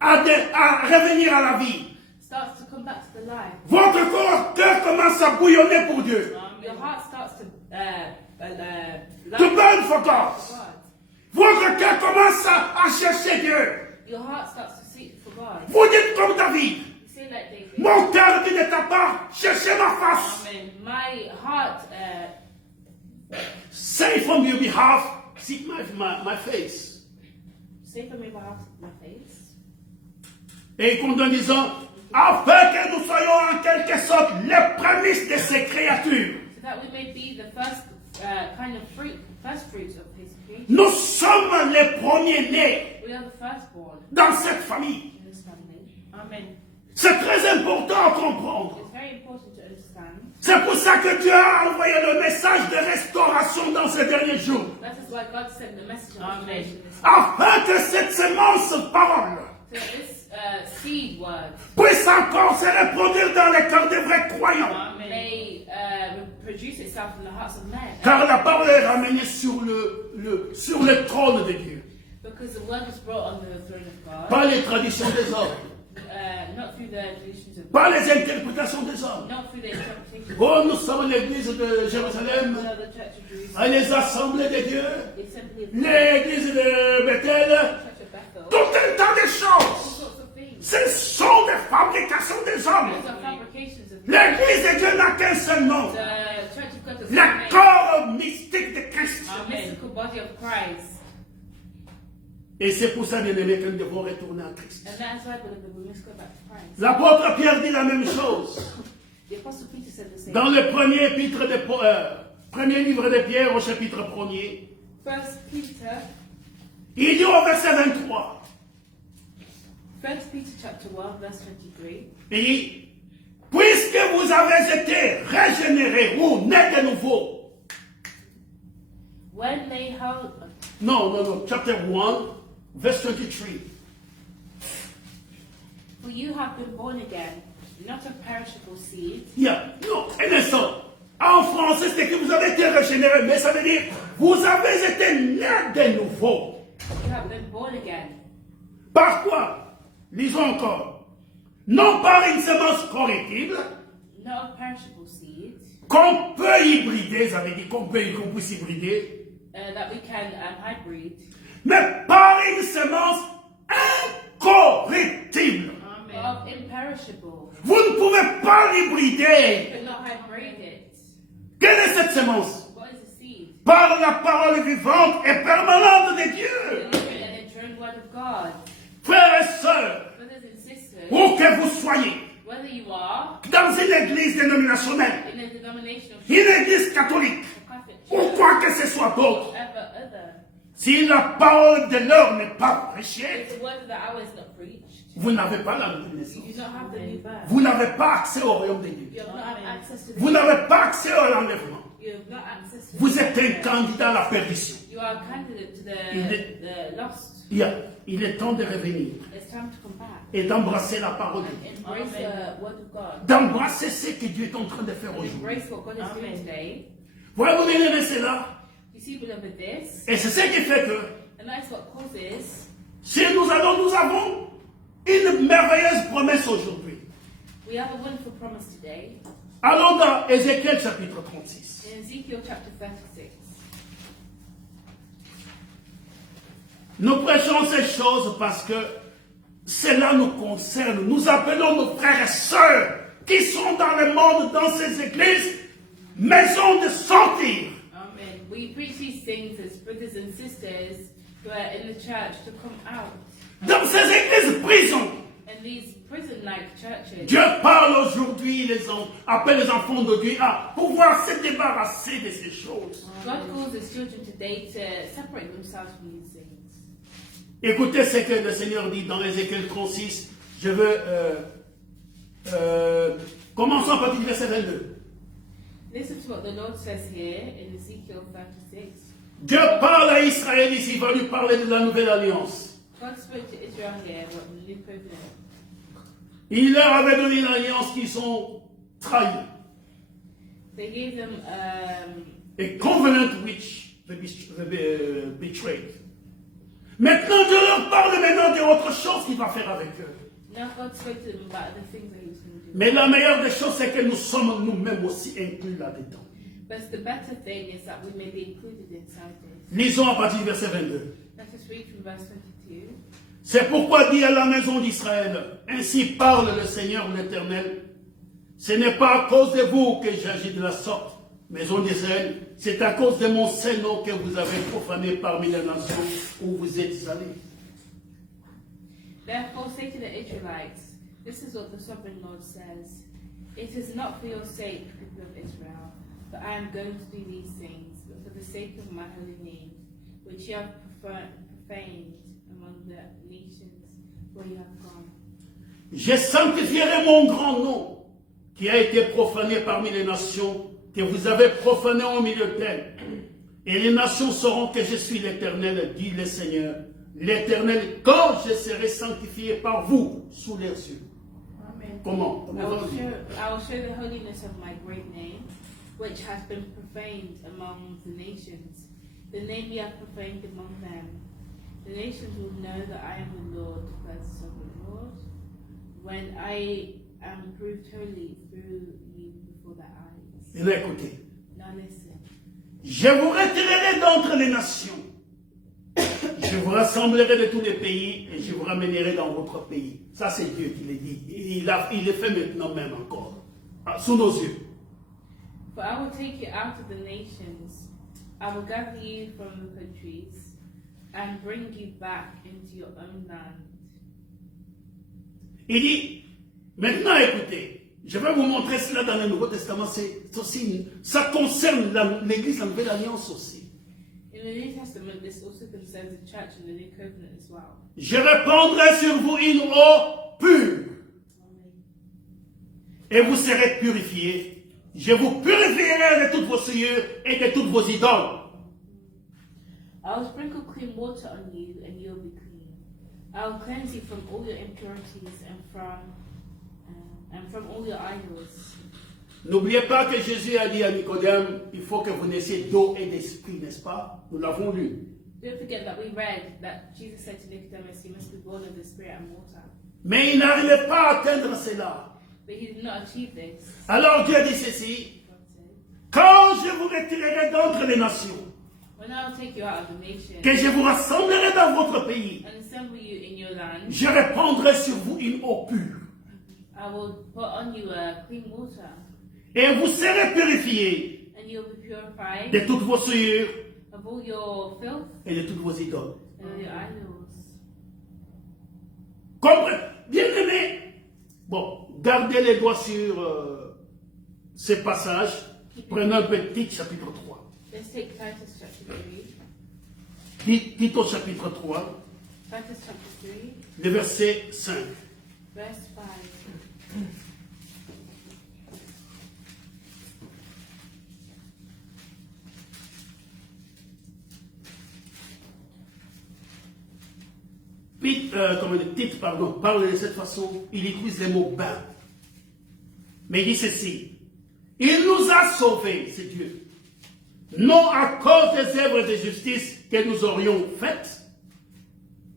revenir à la vie. starts to come back to the life. Votre cœur commence à bouillonner pour Dieu. Your heart starts to To burn for God. God. Votre cœur commence à chercher Dieu. Your heart starts to seek for God. Vous dites comme David, You say like David, mon cœur dit de ta part, cherchez ma face. Amen. My heart, Say from your behalf, seek my face. say for me behalf my face, Et il continue en disant, afin que nous soyons en quelque sorte les prémices de ces créatures. so that we may be the first kind of fruit, first fruits of His creation. Nous sommes les premiers-nés We are the firstborn dans cette famille. in this family. Amen. C'est très important à comprendre. It's very important to understand. C'est pour ça que Dieu a envoyé le message de restauration dans ces derniers jours. That is why God sent the message of restoration this Afin que cette semence parole so that this seed word puisse encore se reproduire dans les cœurs des vrais croyants. may produce itself in the hearts of men. Car la parole est ramenée sur le trône de Dieu. Because the word was brought on the throne of God, Pas les traditions des hommes. not through the traditions of Pas les interprétations des hommes. not through the interpretation Oh, nous sommes l'église de Jérusalem, of the church of Jerusalem, les assemblées de Dieu, the assembly of l'église de Bethel, church of Bethel, tout un tas de all choses. sorts of things. Ce sont des fabrications des hommes. Those are fabrications of L'église de Dieu n'a qu'un seul nom. the church of God. Le corps mystique de Christ. The mystical body of Christ. Et c'est pour ça, bien-aimés, que nous devons retourner à Christ. And that is why, beloved, we must go back to Christ. L'apôtre Pierre dit la même chose. The Apostle Peter said the same. Dans le premier livre de Pierre, au chapitre 1er, First Peter, il dit au verset 23, First Peter chapter 1, verse 23. il dit, puisque vous avez été régénérés ou nés de nouveau. When they held, Non, chapter 1, verse 23. for you have been born again, not of perishable seed, Non, un instant. En français, c'est que vous avez été régénérés, mais ça veut dire, vous avez été nés de nouveau. you have been born again. Par quoi? Lisons encore. Non par une semence corruptible, Not of perishable seed, qu'on peut hybrider, ça veut dire qu'on puisse hybrider, that we can hybrid, mais par une semence incorruptible. but of imperishable. Vous ne pouvez pas l'hybrider. You cannot hybrid it. Quelle est cette semence? What is the seed? Par la parole vivante et permanente de Dieu. The living and enduring word of God. Frères et sœurs, Brothers and sisters, où que vous soyez, whether you are dans une église dénominationnelle, in a denomination of une église catholique, Catholic ou church, quoi que ce soit d'autre, whatever other, si la parole de l'heure n'est pas prêchée, if the word of the hour is not preached, vous n'avez pas la nouvelle naissance. you do not have the new birth. Vous n'avez pas accès au royaume de Dieu. You have not have access to the Vous n'avez pas accès à l'enlèvement. You have not access to Vous the êtes un candidat à la perdition. You are a candidate to the lost. Il est temps de revenir It's time to come back et d'embrasser la parole de and Dieu. embrace the word of God. D'embrasser ce que Dieu est en train de faire aujourd'hui. Embrace what God is doing today. Voyez-vous bien, c'est là. You see, beloved, this, Et c'est ce qui fait que and that's what causes. si nous avons une merveilleuse promesse aujourd'hui. We have a wonderful promise today Allons dans Ézéchiel chapitre 36. in Ezekiel chapter 36. Nous prêchons ces choses parce que cela nous concerne. Nous appelons nos frères et sœurs qui sont dans le monde, dans ces églises, maisons de sortir. Amen. We preach these things as brothers and sisters who are in the church to come out. Dans ces églises prisons. In these prison-like churches, Dieu parle aujourd'hui, appelle les enfants de Dieu à pouvoir se débarrasser de ces choses. God calls his children today to separate themselves from these things. Écoutez ce que le Seigneur dit dans Ézéchiel 36. Je veux... commençons à partir du verset 22. Listen to what the Lord says here in Ezekiel 36. Dieu parle à Israël ici, il va lui parler de la nouvelle alliance. God spoke to Israel here about the new covenant. Il leur avait donné une alliance qu'ils sont trahis. They gave them A covenant which they betrayed. Maintenant, Dieu leur parle maintenant d'autre chose qu'il va faire avec eux. now God spoke to them about the things that He was going to do. Mais la meilleure des choses, c'est que nous sommes nous-mêmes aussi inclus là-dedans. But the better thing is that we may be included inside this. Lisons à partir du verset 22. Let us read from verse 22. C'est pourquoi dit à la maison d'Israël, ainsi parle le Seigneur l'Éternel, ce n'est pas à cause de vous que j'agis de la sorte, maison d'Israël, c'est à cause de mon saint nom que vous avez profané parmi les nations où vous êtes allés. Therefore say to the Israelites, this is what the sovereign Lord says. It is not for your sake, people of Israel, that I am going to do these things, but for the sake of my holy name, which you have profaned among the nations where you have gone. Je sanctifierai mon grand nom, qui a été profané parmi les nations, que vous avez profané au milieu d'elles. Et les nations sauront que je suis l'Éternel, dit le Seigneur. L'Éternel, quand je serai sanctifié par vous, sous leurs yeux. Amen. Comment? I will show the holiness of my great name, which has been profaned among the nations, the name you have profaned among them. The nations will know that I am the Lord, declares the sovereign Lord, when I am proved holy through you before their eyes. Et là, écoutez. Now listen. Je vous retirerai d'entre les nations. Je vous rassemblerai de tous les pays et je vous ramènerai dans votre pays. Ça, c'est Dieu qui l'a dit. Il le fait maintenant même encore. Sous nos yeux. For I will take you out of the nations. I will gather you from the countries and bring you back into your own land. Il dit, maintenant écoutez, je vais vous montrer cela dans le Nouveau Testament. Ça concerne l'Église, la Nouvelle Alliance aussi. In the New Testament, this also concerns the church and the New Covenant as well. Je répandrai sur vous une eau pure. Et vous serez purifiés. Je vous purifierai de toutes vos souillures et de toutes vos idoles. I will sprinkle clean water on you, and you will be clean. I will cleanse you from all your impurities and from all your idols. N'oubliez pas que Jésus a dit à Nicodème, il faut que vous naissiez d'eau et d'esprit, n'est-ce pas? Nous l'avons lu. Don't forget that we read that Jesus said to Nicodemus, you must be born of the Spirit and water. Mais il n'arrivait pas à atteindre cela. But he did not achieve this. Alors Dieu dit ceci, God said, quand je vous retirerai d'entre les nations, when I will take you out of the nation que je vous rassemblerai dans votre pays, and assemble you in your land, je répandrai sur vous une eau pure. I will put on you a clean water, Et vous serez purifiés and you will be purified de toutes vos souillures of all your filth et de toutes vos idoles. and all your idols. Comprenez? Bien aimé. Bon, gardez les doigts sur ces passages. Prenez un peu Tite chapitre 3. Let's take Titus chapter 3. Tite au chapitre 3, Titus chapter 3, le verset 5. verse 5. Tite, parle de cette façon, il utilise le mot bain. Mais il dit ceci, il nous a sauvés, c'est Dieu, non à cause des œuvres de justice que nous aurions faites,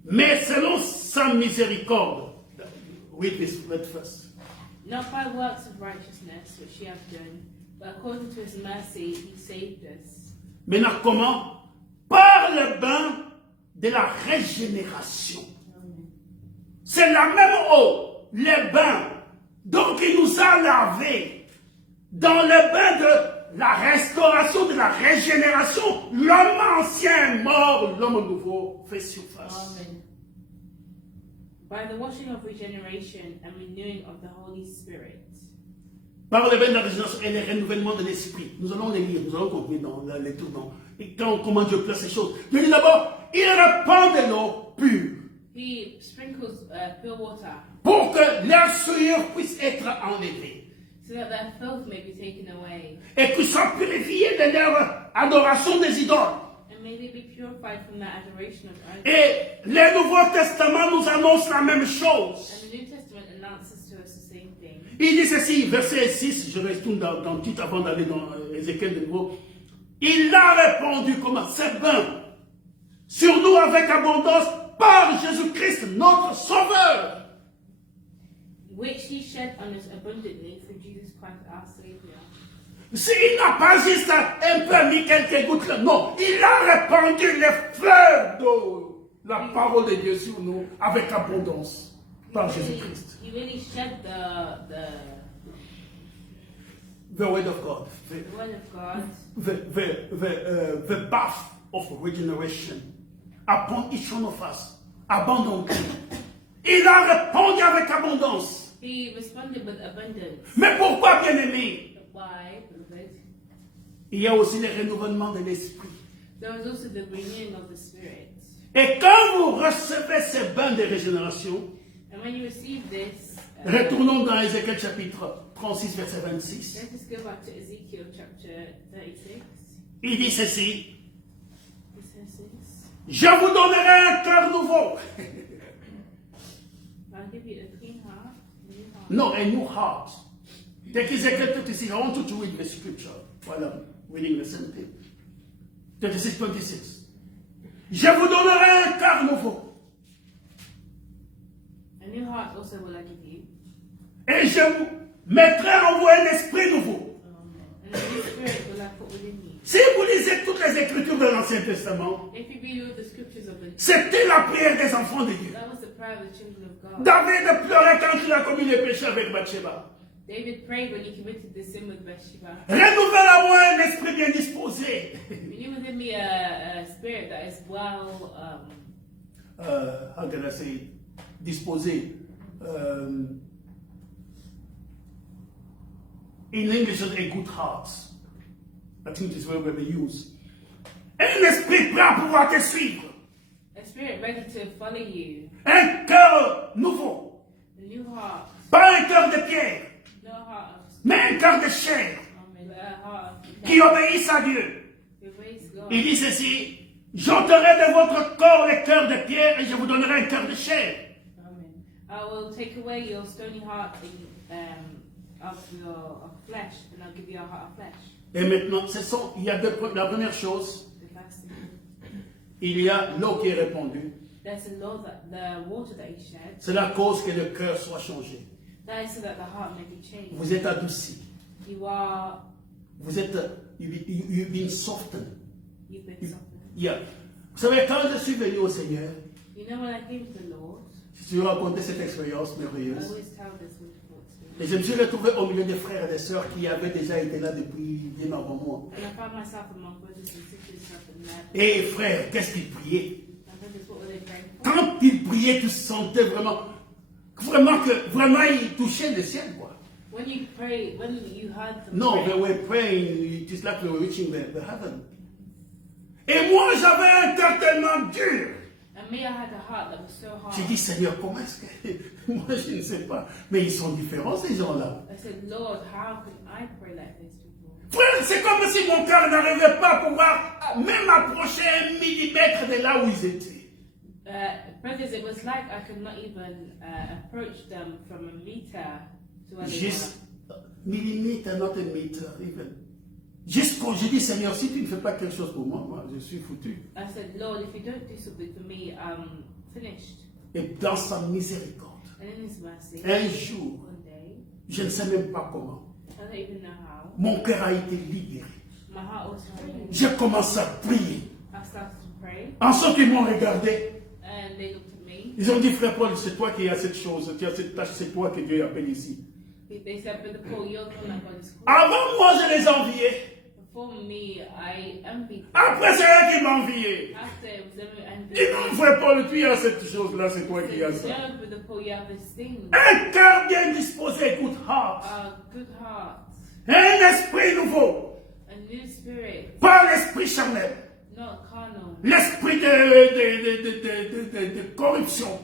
mais selon sa miséricorde. Read this first. Not by works of righteousness which ye have done, but according to his mercy he saved us. Maintenant, comment? Par le bain de la régénération. C'est la même eau, le bain. Donc il nous a lavés dans le bain de la restauration, de la régénération. L'homme ancien est mort, l'homme nouveau fait surface. Amen. By the washing of regeneration and renewing of the Holy Spirit. Par le bain de la régénération et le renouvellement de l'esprit. Nous allons les lire, nous allons conclure dans la lecture. Et comment Dieu place ces choses. Dieu dit d'abord, il répand de l'eau pure. He sprinkles pure water Pour que leur souillure puisse être enlevée. so that their filth may be taken away Et qu'ils soient purifiés de leur adoration des idoles. and And may they be purified from that adoration of idols. Et le Nouveau Testament nous annonce la même chose. And the New Testament announces to us the same thing. Il dit ceci, verset 6, je retourne dans le titre avant d'aller dans Ézéchiel de nouveau. Il a répondu comment? C'est bon. Sur nous avec abondance par Jésus-Christ, notre Sauveur. Which he shed on us abundantly through Jesus Christ our Savior. Il n'a pas juste un peu mis quelques gouttes là. Non, il a répandu les fleurs d'eau, la parole de Dieu sur nous avec abondance par Jésus-Christ. He really shed The word of God. the word of God. The bath of regeneration upon each one of us. Abundantly. Il a répondu avec abondance. He responded with abundance. Mais pourquoi, bien-aimé? Why, beloved? Il y a aussi le renouvellement de l'esprit. There was also the renewing of the Spirit. Et quand vous recevez ces bains de régénération, And when you receive this, retournons dans Ézéchiel chapitre 36, verset 26. let us go back to Ezekiel chapter 36. Il dit ceci, It says this. je vous donnerai un cœur nouveau. I'll give you a clean heart, a new heart. No, a new heart. Take Ezekiel 36, I want you to read the scripture while I'm reading the same thing. 36, 26. Je vous donnerai un cœur nouveau. A new heart also will I give you. Et je vous mettrai en vous un esprit nouveau. And a new spirit will I put within you. Si vous lisez toutes les écritures de l'Ancien Testament, If you read all the scriptures of the c'était la prière des enfants de Dieu. that was the prayer of the children of God. David pleurait quand il a commis le péché avec Bathsheba. David prayed when he committed the sin with Bathsheba. Renouvelle à moi un esprit bien disposé. Renew within me a spirit that is well, How can I say? Disposé. In English, a good heart. I think this is what we use. Un esprit prêt à pouvoir te suivre. a spirit ready to follow you. Un cœur nouveau. A new heart, Pas un cœur de pierre, no heart of mais un cœur de chair but a heart of qui obéisse à Dieu. who obeys God. Il dit ceci, j'ôterai de votre corps les cœurs de pierre et je vous donnerai un cœur de chair. Amen. I will take away your stony heart of your of flesh, and I'll give you a heart of flesh. Et maintenant, il y a la première chose, The first thing. il y a l'eau qui est répandue. There's a law that the water that he shed, C'est la cause que le cœur soit changé. that is so that the heart may be changed. Vous êtes adouci. You are, Vous êtes, you've been softened. you've been softened. Yeah. Vous savez, quand je suis venu au Seigneur, You know, when I came to the Lord, je vais raconter cette expérience I merveilleuse. always tell this wonderful story. Et je me suis retrouvé au milieu des frères et des sœurs qui avaient déjà été là depuis bien avant moi. And I found myself among brothers and sisters up in that. Et frères, qu'est-ce qu'ils priaient? And brothers, what were they praying for? Quand ils priaient, tu sentais vraiment ils touchaient le ciel, quoi. When you pray, when you heard them No, pray, they were praying, it is like they were reaching the heaven. Et moi, j'avais un cœur tellement dur. and me, I had a heart that was so hard. J'ai dit, Seigneur, comment est-ce que... Moi, je ne sais pas. Mais ils sont différents, ces gens-là. I said, Lord, how can I pray like these people? Frère, c'est comme si mon cœur n'arrivait pas à pouvoir même approcher 1 millimètre de là où ils étaient. Brothers, it was like I could not even approach them from a meter to where they Juste millimètre, not a meter, even. Juste quand j'ai dit, Seigneur, si tu ne fais pas quelque chose pour moi, moi, je suis foutu. were. I said, Lord, if you don't do something for me, I'm finished. Et dans sa miséricorde, And in His mercy, un jour, one day, je ne sais même pas comment, I don't even know how, mon cœur a été libéré. my heart also had J'ai commencé à prier. I started to pray, En ceux qui m'ont regardé, and they looked at me. ils ont dit, frère Paul, c'est toi qui as cette chose, tu as cette tâche, c'est toi que Dieu appelle ici. They said, Brother Paul, you're the one that God is calling. Avant moi, je les enviais. Before me, I envied. Après, c'est eux qui m'enviaient. After it was ever Dis envied. non, frère Paul, tu as cette chose-là, c'est toi qui as ça. No, Brother Paul, you have this thing. Un cœur bien disposé, good heart. A good heart, Un esprit nouveau. a new spirit, Pas l'esprit charnel. not carnal, L'esprit de corruption.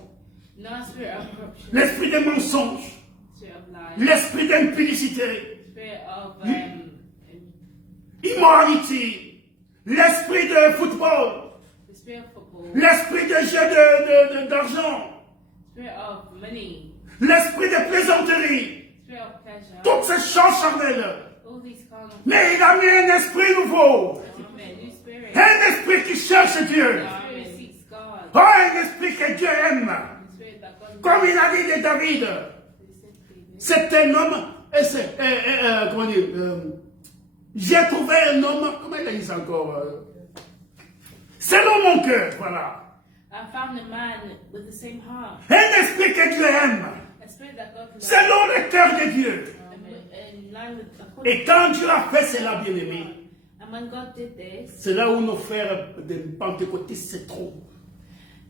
no spirit of corruption, L'esprit de mensonge. spirit of lies, L'esprit d'impudicité. spirit of Immoralité. l'esprit de football, the spirit of football, l'esprit de jeu d'argent, spirit of money, l'esprit de plaisanterie, spirit of pleasure, toutes ces choses charnelles. all these carnal Mais il a mis un esprit nouveau, Amen. New spirit. un esprit qui cherche Dieu, Spirit seeks God. pas un esprit que Dieu aime. The spirit that God Comme il a dit de David, c'est un homme, comment dire, j'ai trouvé un homme, comment il a dit ça encore, selon mon cœur, voilà. I found a man with the same heart, Un esprit que Dieu aime, a spirit that God loves, selon le cœur de Dieu. in line with according. Et quand Dieu a fait cela, bien aimé, And when God did this, c'est là où nos frères de pentecôtistes se trompent.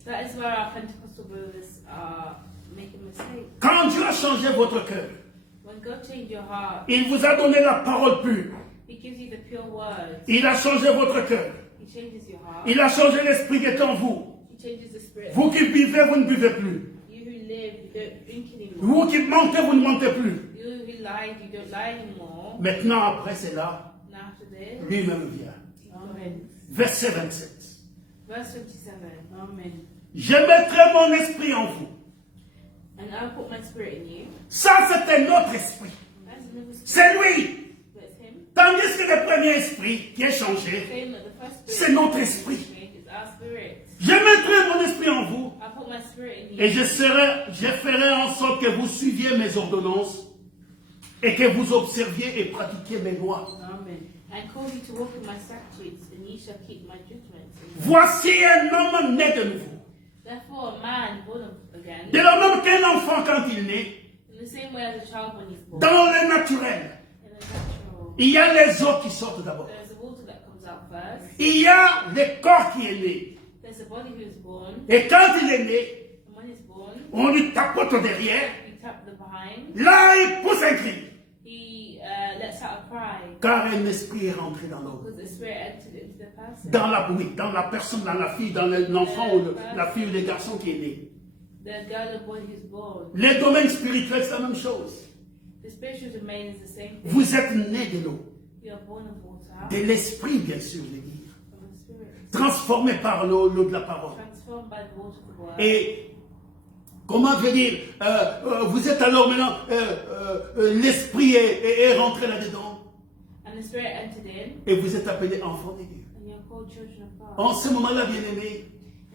that is where our Pentecostal brothers are making mistakes. Quand Dieu a changé votre cœur, When God changed your heart, il vous a donné la parole pure. He gives you the pure words. Il a changé votre cœur. He changes your heart. Il a changé l'esprit qui est en vous. He changes the spirit. Vous qui buvez, vous ne buvez plus. You who live, you don't drink anymore. Vous qui mentez, vous ne mentez plus. You who lied, you don't lie anymore. Maintenant, après cela, And after this, lui-même vient. Amen. Verset 27. Verse 27. Amen. Je mettrai mon esprit en vous. And I'll put my spirit in you. Ça, c'est un autre esprit. That's another spirit. C'est lui. That's him. Tandis que le premier esprit qui est changé, Saying that the first c'est spirit notre esprit. is our spirit. Je mettrai mon esprit en vous I'll put my spirit in you. et je ferai en sorte que vous suiviez mes ordonnances et que vous observiez et pratiquiez mes lois. Amen. And cause you to walk in my statutes, and ye shall keep my judgments. Voici un homme né de nouveau. Therefore, a man born again, De la même qu'un enfant quand il naît, in the same way as a child when he's born, dans le naturel, in the natural, il y a les eaux qui sortent d'abord. there's the water that comes out first. Il y a le corps qui est né. There's the body who is born, Et quand il est né, and when he's born, on lui tapote derrière. he taps the behind. Là, il pousse un cri. He lets out a cry Car un esprit est rentré dans l'homme. because the spirit entered into the person. Dans la bouille, dans la personne, dans la fille, dans l'enfant ou la fille ou le garçon qui est né. The girl or boy who's born. Les domaines spirituels, c'est la même chose. The spiritual domain is the same thing. Vous êtes né de l'eau. You are born of water, De l'esprit, bien sûr, je veux dire. from the spirit, Transformé par l'eau de la parole. transformed by the water of the word. Et comment je veux dire, vous êtes alors maintenant, l'esprit est rentré là-dedans. And the spirit entered in, Et vous êtes appelés enfants de Dieu. and you're called children of God. En ce moment-là, bien aimé,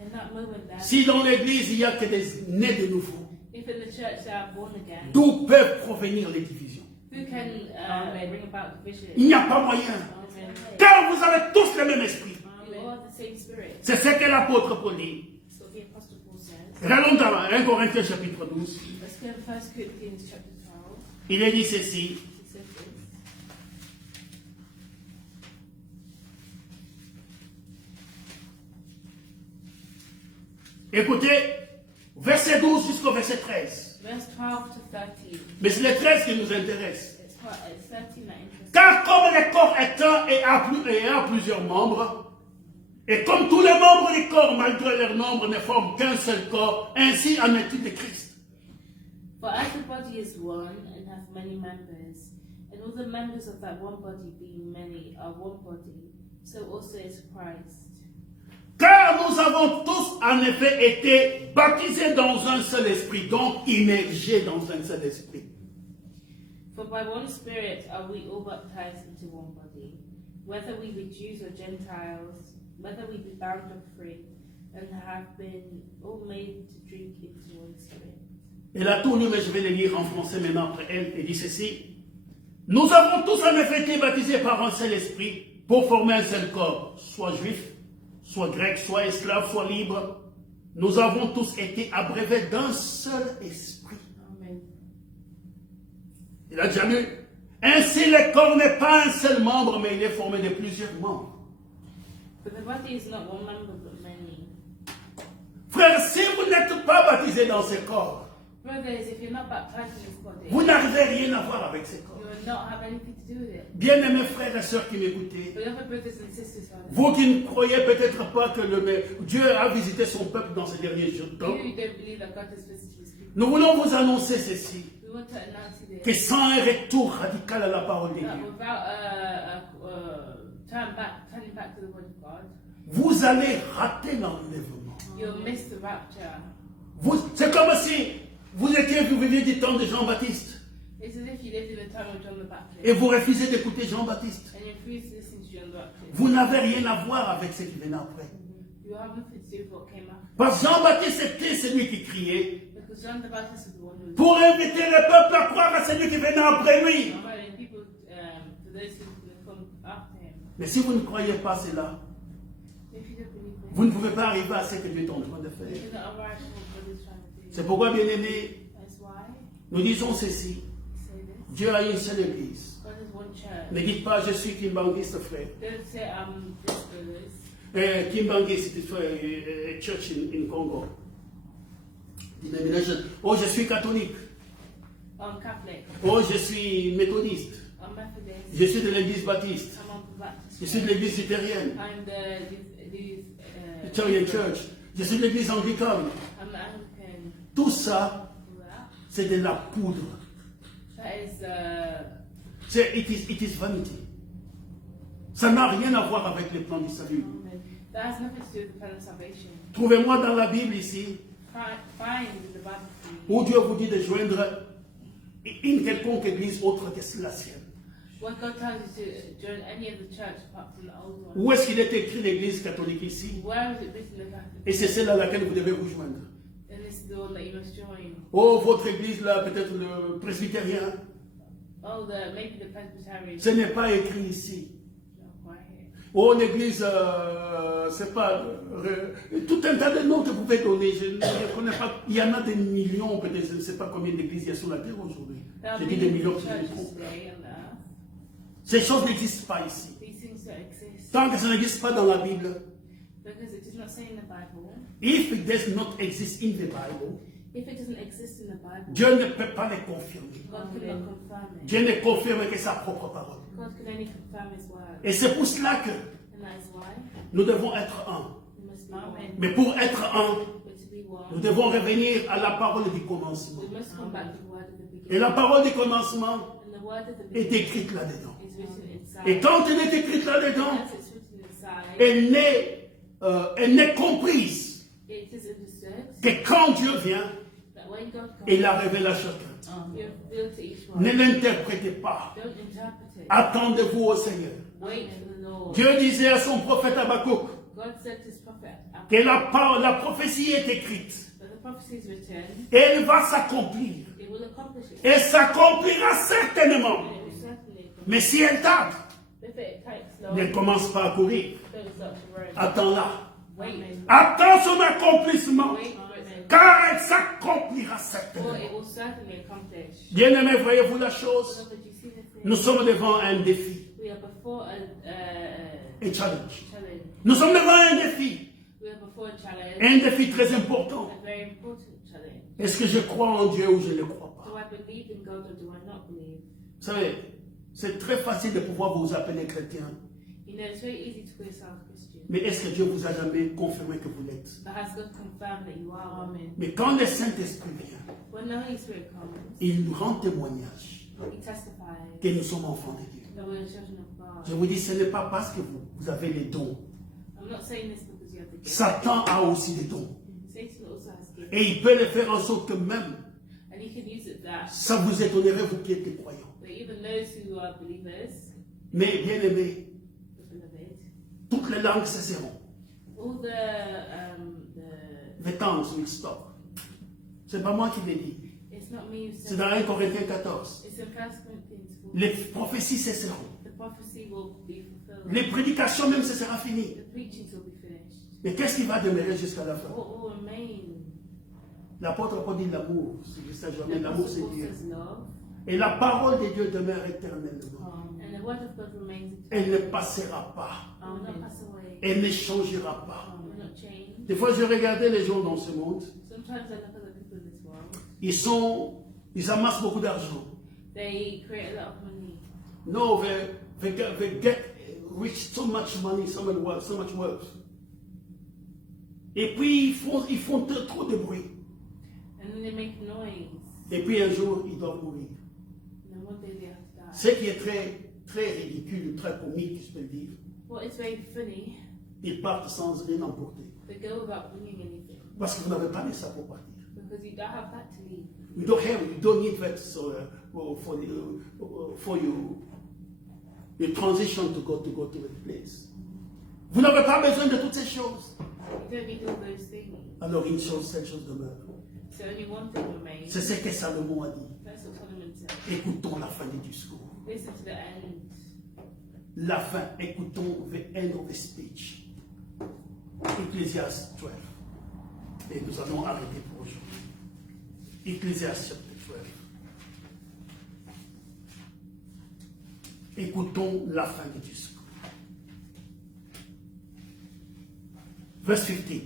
In that moment, then, si dans l'église il n'y a que des nés de nouveau, if in the church they are born again, d'où peuvent provenir les divisions? who can bring about division? Il n'y a pas moyen. Amen. Car vous avez tous le même esprit. You are the same spirit. C'est ce que l'apôtre Paul dit. So the Apostle Paul says. Regardons dans 1 Corinthiens chapitre 12. Let's go to 1 Corinthians chapter 12. Il est dit ceci. He says this. Écoutez, verset 12 jusqu'au verset 13. Verse 12 to 13. Mais c'est le 13 qui nous intéresse. It's 13 that interests. Car comme le corps est un et a plusieurs membres, et comme tous les membres du corps, malgré leur nombre, ne forment qu'un seul corps, ainsi en est-il de Christ. For as the body is one and hath many members, and all the members of that one body being many are one body, so also is Christ. Car nous avons tous en effet été baptisés dans un seul esprit, donc immergés dans un seul esprit. For by one Spirit are we all baptized into one body, whether we be Jews or Gentiles, whether we be bound or free, and have been all made to drink into one Spirit. Et la tournure, mais je vais le lire en français maintenant après elle, et dit ceci. Nous avons tous en effet été baptisés par un seul esprit pour former un seul corps, soit juif, soit grec, soit esclave, soit libre. Nous avons tous été abreuvés d'un seul esprit. Amen. Il a déjà lu. Ainsi, le corps n'est pas un seul membre, mais il est formé de plusieurs membres. For the body is not one member but many. Frère, si vous n'êtes pas baptisé dans ce corps, Brothers, if you're not baptized in this body, vous n'arrivez rien à voir avec ce corps. you will not have anything to do with it. Bien-aimés frères et sœurs qui m'écoutez, Beloved brothers and sisters, vous qui ne croyez peut-être pas que Dieu a visité son peuple dans ces derniers jours, you don't believe that God has visited his people. nous voulons vous annoncer ceci, We want to announce to que this sans un retour radical à la parole de that Dieu, without turning back to the word of God, vous allez rater l'enlèvement. you'll miss the rapture. C'est comme si vous viviez du temps de Jean-Baptiste It's as if you lived in the time of John the Baptist et vous refusez d'écouter Jean-Baptiste. and you refuse to listen to John the Baptist. Vous n'avez rien à voir avec ce qui venait après. You have nothing to do with what came after. Parce que Jean-Baptiste était celui qui criait Because John the Baptist was the one who was pour inviter le peuple à croire à celui qui venait après lui. inviting people for those who will come after him. Mais si vous ne croyez pas cela, If you don't believe vous him, ne pouvez pas arriver à ce que Dieu est en train de you faire. cannot arrive at what God is trying to do. C'est pourquoi, bien-aimés, That's why nous disons ceci. we say this. Dieu a une seule église. God is one church. Ne dites pas je suis Kimbangiste, frère. Don't say I'm this or this. Kimbangiste, c'est a church in Congo. Denomination. Oh, je suis catholique. I'm Catholic. Oh, je suis méthodiste. I'm Methodist. Je suis de l'église baptiste. I'm on the Baptist. Je suis de l'église luthérienne. I'm the Lutheran Church. Je suis de l'église anglicane. I'm Anglican. Tout ça, All that. c'est de la poudre. That is It is vanity. Ça n'a rien à voir avec les plans du salut. that has nothing to do with the plan of salvation. Trouvez-moi dans la Bible ici Find the Bible. où Dieu vous dit de joindre une quelconque église autre que la sienne. What God tells you to join any of the church apart from the old one. Où est-ce qu'il est écrit l'église catholique ici? Where is it written in the Catholic? Et c'est celle à laquelle vous devez vous joindre. And this is the one that you must join. Oh, votre église là, peut-être le presbytérien. Oh, maybe the Presbyterian. Ce n'est pas écrit ici. Not right here. Oh, l'église, c'est pas. Tout un tas de noms que vous pouvez donner. Je ne connais pas. Il y en a des millions, peut-être. Je ne sais pas combien d'églises il y a sur la terre aujourd'hui. There are Je dis des many millions que je me churches trompe. today on earth. Ces choses n'existent pas ici. These things don't exist Tant que ça n'existe pas dans la Bible, because it does not say in the Bible. if it does not exist in the Bible, If it doesn't exist in the Bible, Dieu ne peut pas les confirmer. God cannot confirm it. Dieu ne confirme que sa propre parole. God can only confirm His word, Et c'est pour cela que and that is why nous devons être un. we must be one. Mais pour être un, But to be nous one, devons revenir à la parole du commencement. we must come back to the word of the Et beginning. la parole du commencement And the word of the est beginning écrite là-dedans. is written inside. Et quand elle est écrite là-dedans, Once it's written inside, elle n'est comprise it is understood que quand Dieu vient, that when God comes, il la révèle à chacun. you reveal to each one. Ne l'interprétez pas. Don't interpret it. Attendez-vous au Seigneur. Wait for the Lord. Dieu disait à son prophète Habakkuk God said to His prophet que la prophétie est écrite. that the prophecy is written, Et elle va s'accomplir. it will accomplish it. Elle s'accomplira certainement. And it will certainly accomplish Mais si elle tarde, it. If it takes long, ne commence pas à courir. don't start to run. Attends-la. Wait. Attends son accomplissement. Wait for it. Car elle s'accomplira For certainement. it will certainly accomplish. Bien-aimés, voyez-vous la chose? Beloved, you see the thing? Nous sommes devant un défi. We are before Un challenge. challenge. Nous sommes devant un défi. We are before a challenge. Un défi très important. A very important challenge. Est-ce que je crois en Dieu ou je ne le crois Do pas? I believe in God or do I not believe? Vous savez, c'est très facile de pouvoir vous appeler chrétien. You know, it's very easy to call yourself Christian. Mais est-ce que Dieu vous a jamais confirmé que vous l'êtes? But has God confirmed that you are one? Mais quand le Saint-Esprit vient, When the Holy Spirit comes, il nous rend témoignage He testifies que nous sommes enfants de Dieu. that we're children of God. Je vous dis, ce n'est pas parce que vous avez les dons. I'm not saying this because you have the gift. Satan a aussi des dons. Satan also has gifts. Et il peut le faire en sorte que même, And He can use it that. ça vous étonnerait, vous qui êtes croyants. But even those who are believers, Mais bien aimé, the beloved, toutes les langues cesseront. all the The tongues will stop. C'est pas moi qui l'ai dit. it's not me who C'est said dans it. 1 Corinthiens 14. It's in 1 Corinthians 4. Les prophéties cesseront. The prophecy will be fulfilled. Les prédications même, ce sera fini. The preachings will be finished. Mais qu'est-ce qui va demeurer jusqu'à la fin? What will remain? L'apôtre Paul dit l'amour. C'est juste ça, je The remets l'amour, Apostle c'est Paul Dieu. says love, Et la parole de Dieu demeure éternellement. and the word of God remains eternal. Elle ne passera pas. It will not pass away. Elle ne changera pas. It will not change. Des fois, je regardais les gens dans ce monde. Sometimes I look at the people in this Ils world. amassent beaucoup d'argent. They create a lot of money. No, they get rich so much money, so much wealth. Et puis, ils font trop de bruit. And then they make noise. Et puis, un jour, ils doivent mourir. And then one day they have to die. Ce qui est très, très ridicule, très comique, je peux le dire. What is very funny, Ils partent sans rien emporter. they go without bringing anything. Parce que vous n'avez pas de ça pour partir. Because you don't have that to leave. You don't need that for you, the transition to go to a place. Vous n'avez pas besoin de toutes ces choses. You don't need all those things. Alors cette chose demeure. So only one thing remains. C'est ce que Salomon a dit. That's what Solomon said. Écoutons la fin du discours. Listen to the end. La fin, écoutons the end of the speech. Ecclésiaste 12. Et nous allons arrêter pour aujourd'hui. Ecclésiaste chapitre 12. Écoutons la fin du discours. Verse 15.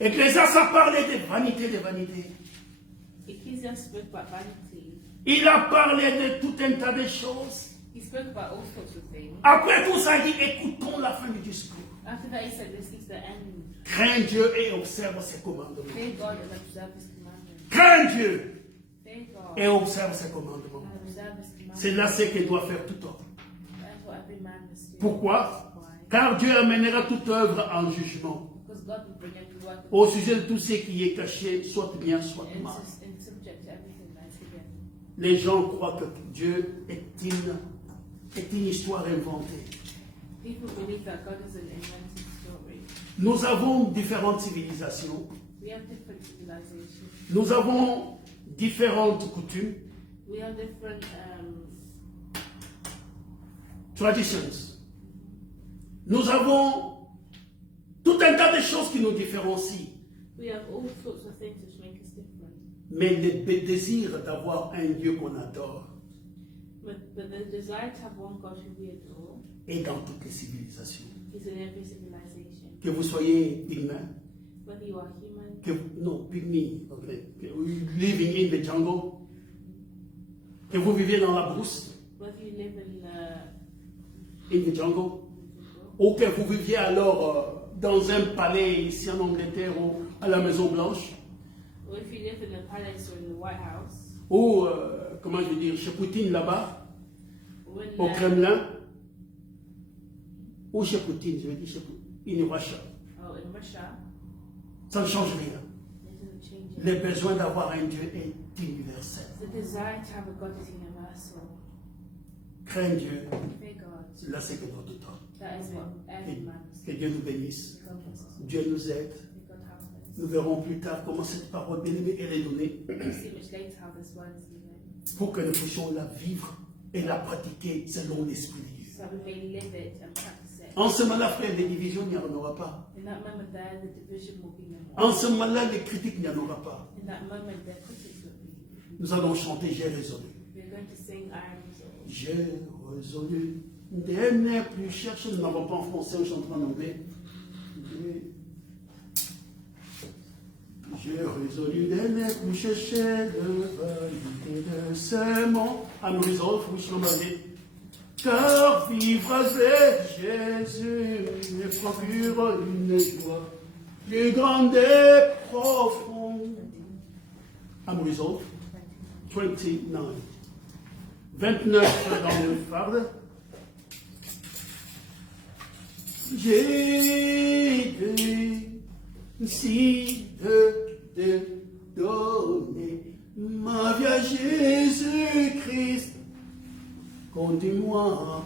Ecclésiaste a parlé des vanités. Ecclesiastes spoke about vanity. Il a parlé de tout un tas de choses. He spoke about all sorts of things. Après tout ça, il dit écoutons la fin du discours. After that, he said, listen to the end. Crains Dieu et observe ses commandements. Fear God and observe his commandments. Crains Dieu Fear God et observe ses commandements. and observe his commandments. C'est là ce que doit faire tout homme. That's what every man must do. Pourquoi? Why? Car Dieu amènera toute œuvre en jugement Because God will bring every work au sujet de tout ce qui est caché, soit bien, soit and mal. subject to everything that is hidden. Les gens croient que Dieu est une histoire inventée. People believe that God is an invented story. Nous avons différentes civilisations, We have different civilizations. nous avons différentes coutumes, We have different traditions. Nous avons tout un tas de choses qui nous différencient. we have all sorts of things which make us different. Mais le désir d'avoir un Dieu qu'on adore But the desire to have one God who we adore est dans toutes les civilisations. is in every civilization. Que vous soyez humain, Whether you are human, non, pygmy, okay, living in the jungle, que vous vivez dans la brousse, whether you live in the jungle, ou que vous viviez alors dans un palais ici en Angleterre ou à la Maison Blanche, or if you live in a palace or in the White House, ou, comment je veux dire, chez Poutine là-bas, or in, au Kremlin, ou chez Poutine, je veux dire, in Russia. oh, in Russia, Ça ne change rien. it doesn't change it. Le besoin d'avoir un Dieu est universel. The desire to have a God is universal. Crains Dieu, Fear God. là c'est que notre temps. That is what every man must Que do. Dieu nous bénisse. God bless us. Dieu nous aide. May God help us. Nous verrons plus tard comment cette parole bien-aimée elle est donnée We'll see much later how this word is given, pour que nous puissions la vivre et la pratiquer selon l'Esprit de Dieu. so that we may live it and practice it. En ce moment-là, frère, les divisions, il n'y en aura pas. In that moment there, the division will be no En more. ce moment-là, les critiques, il n'y en aura pas. In that moment, the critics will be. Nous allons chanter J'ai résolu. We're going to sing I Am Resolved. J'ai résolu de ne plus chercher. Nous n'avons pas en français, on chante en anglais. J'ai résolu de ne plus chercher de vanité de ce monde. I'm resolved, oui, je l'ai dit. Car vivre avec Jésus me procure une joie plus grande et profonde. I'm resolved. 29. 29 dans le farde. J'ai décidé de donner ma vie à Jésus-Christ. Conduis-moi,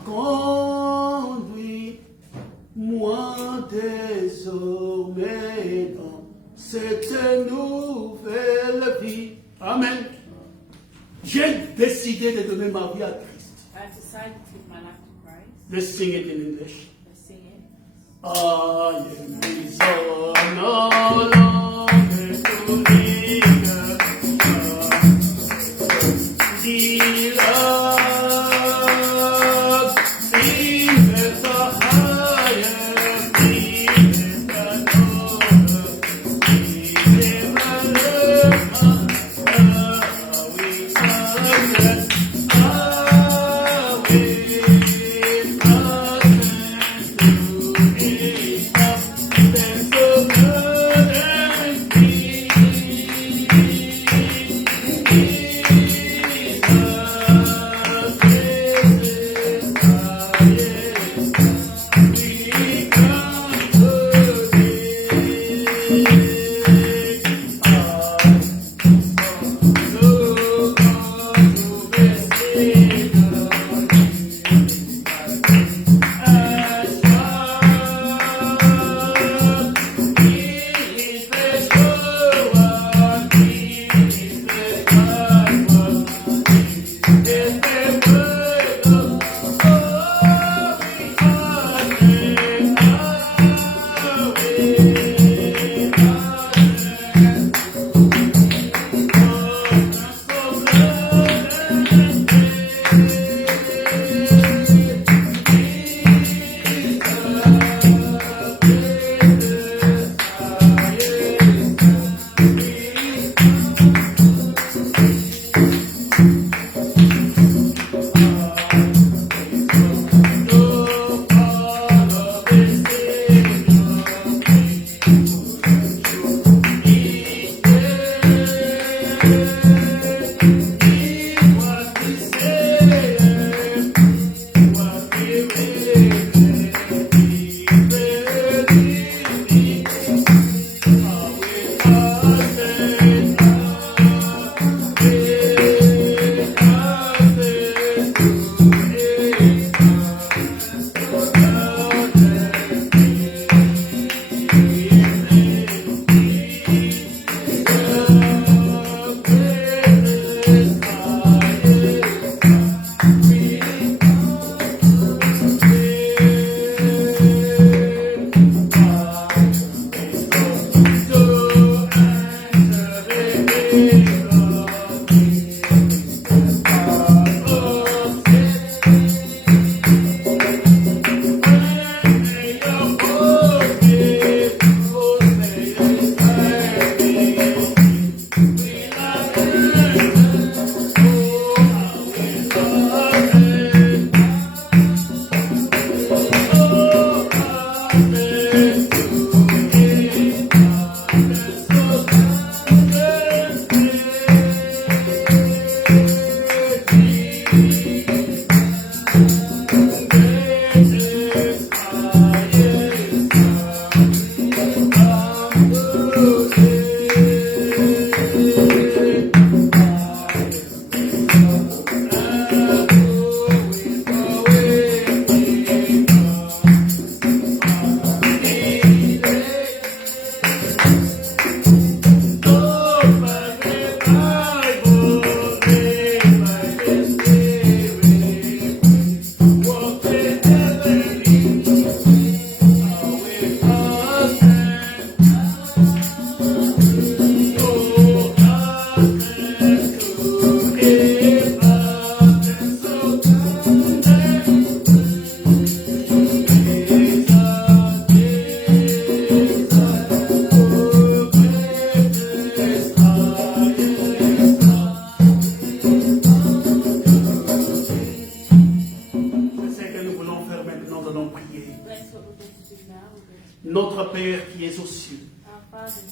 conduis-moi désormais dans cette nouvelle vie. Amen. J'ai décidé de donner ma vie à Christ. I've decided to give my life to Christ. Let's sing it in English. Let's sing it. I am resolved no longer to live the love, things are higher, things are lower,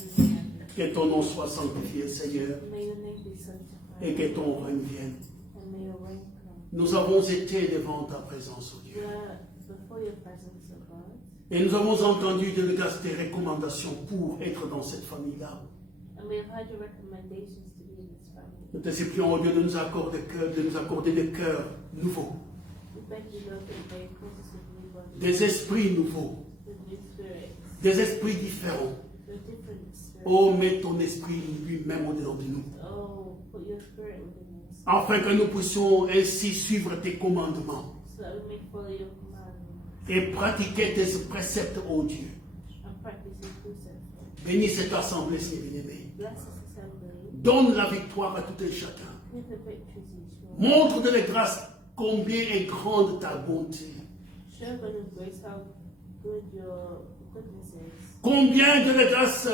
is in heaven. Que ton nom soit sanctifié, Seigneur, May your name be sanctified. et que ton règne vienne. And may your reign come. Nous avons été devant ta présence, oh Dieu. We are before your presence, O God. Et nous avons entendu de grâce tes recommandations pour être dans cette famille-là. And we have heard your recommendations to be in this family. Nous te supplions, oh Dieu, de nous accorder des cœurs nouveaux, We beg you, Lord, that you may cause us with new bodies, des esprits nouveaux, with new spirits, des esprits différents. with different spirits. Oh, mets ton esprit lui-même au-dedans de nous, Oh, put your spirit within us, afin que nous puissions ainsi suivre tes commandements so that we may follow your commandments et pratiquer tes préceptes, oh Dieu. and practice your precepts. Bénis cette assemblée, Seigneur bien-aimé. Bless this assembly. Donne la victoire à tout un chacun. Give the victory to each one. Montre de la grâce combien est grande ta bonté. Show by your grace how good your goodness is. Combien de la grâce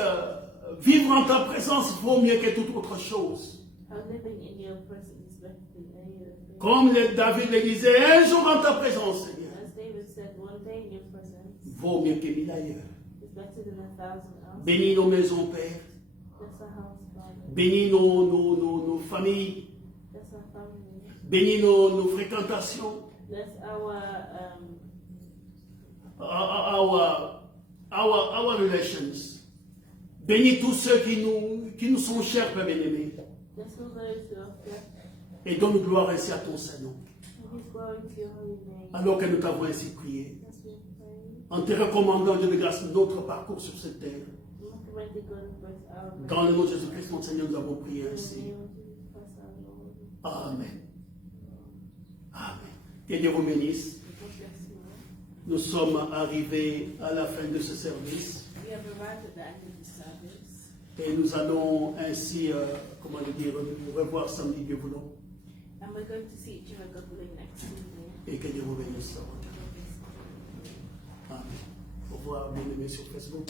vivre en ta présence vaut mieux que toute autre chose. How living in your presence is better than any other thing. Comme David le disait, un jour en ta présence, Seigneur, As David said, one day in your presence vaut mieux que 1000 ailleurs. is better than 1,000 elsewhere. Bénis nos maisons, Père. Bless our house, Father. Bénis nos familles. Bless our family. Bénis nos fréquentations. Bless our Our relations. Bénis tous ceux qui nous sont chers, Père bien-aimé. bless all those who are blessed. Et donne gloire ainsi à ton Saint-Nom. And His glory to your holy name. Alors que nous t'avons ainsi prié. As we pray, En te recommandant, Dieu de grâce, notre parcours sur cette terre. we recommend God bless our Dans le nom de Jésus-Christ, mon Seigneur, nous avons prié In the ainsi. name of Jesus Christ, our Lord. Amen. Amen. Que Dieu vous bénisse. God bless you all. Nous sommes arrivés à la fin de ce service. We have arrived at the end of the service. Et nous allons ainsi, comment le dire, nous revoir samedi, Dieu voulant. And we're going to see each other, God willing, next Sunday. Et que Dieu vous bénisse. God bless you. Amen. Au revoir, bien-aimés sur Facebook.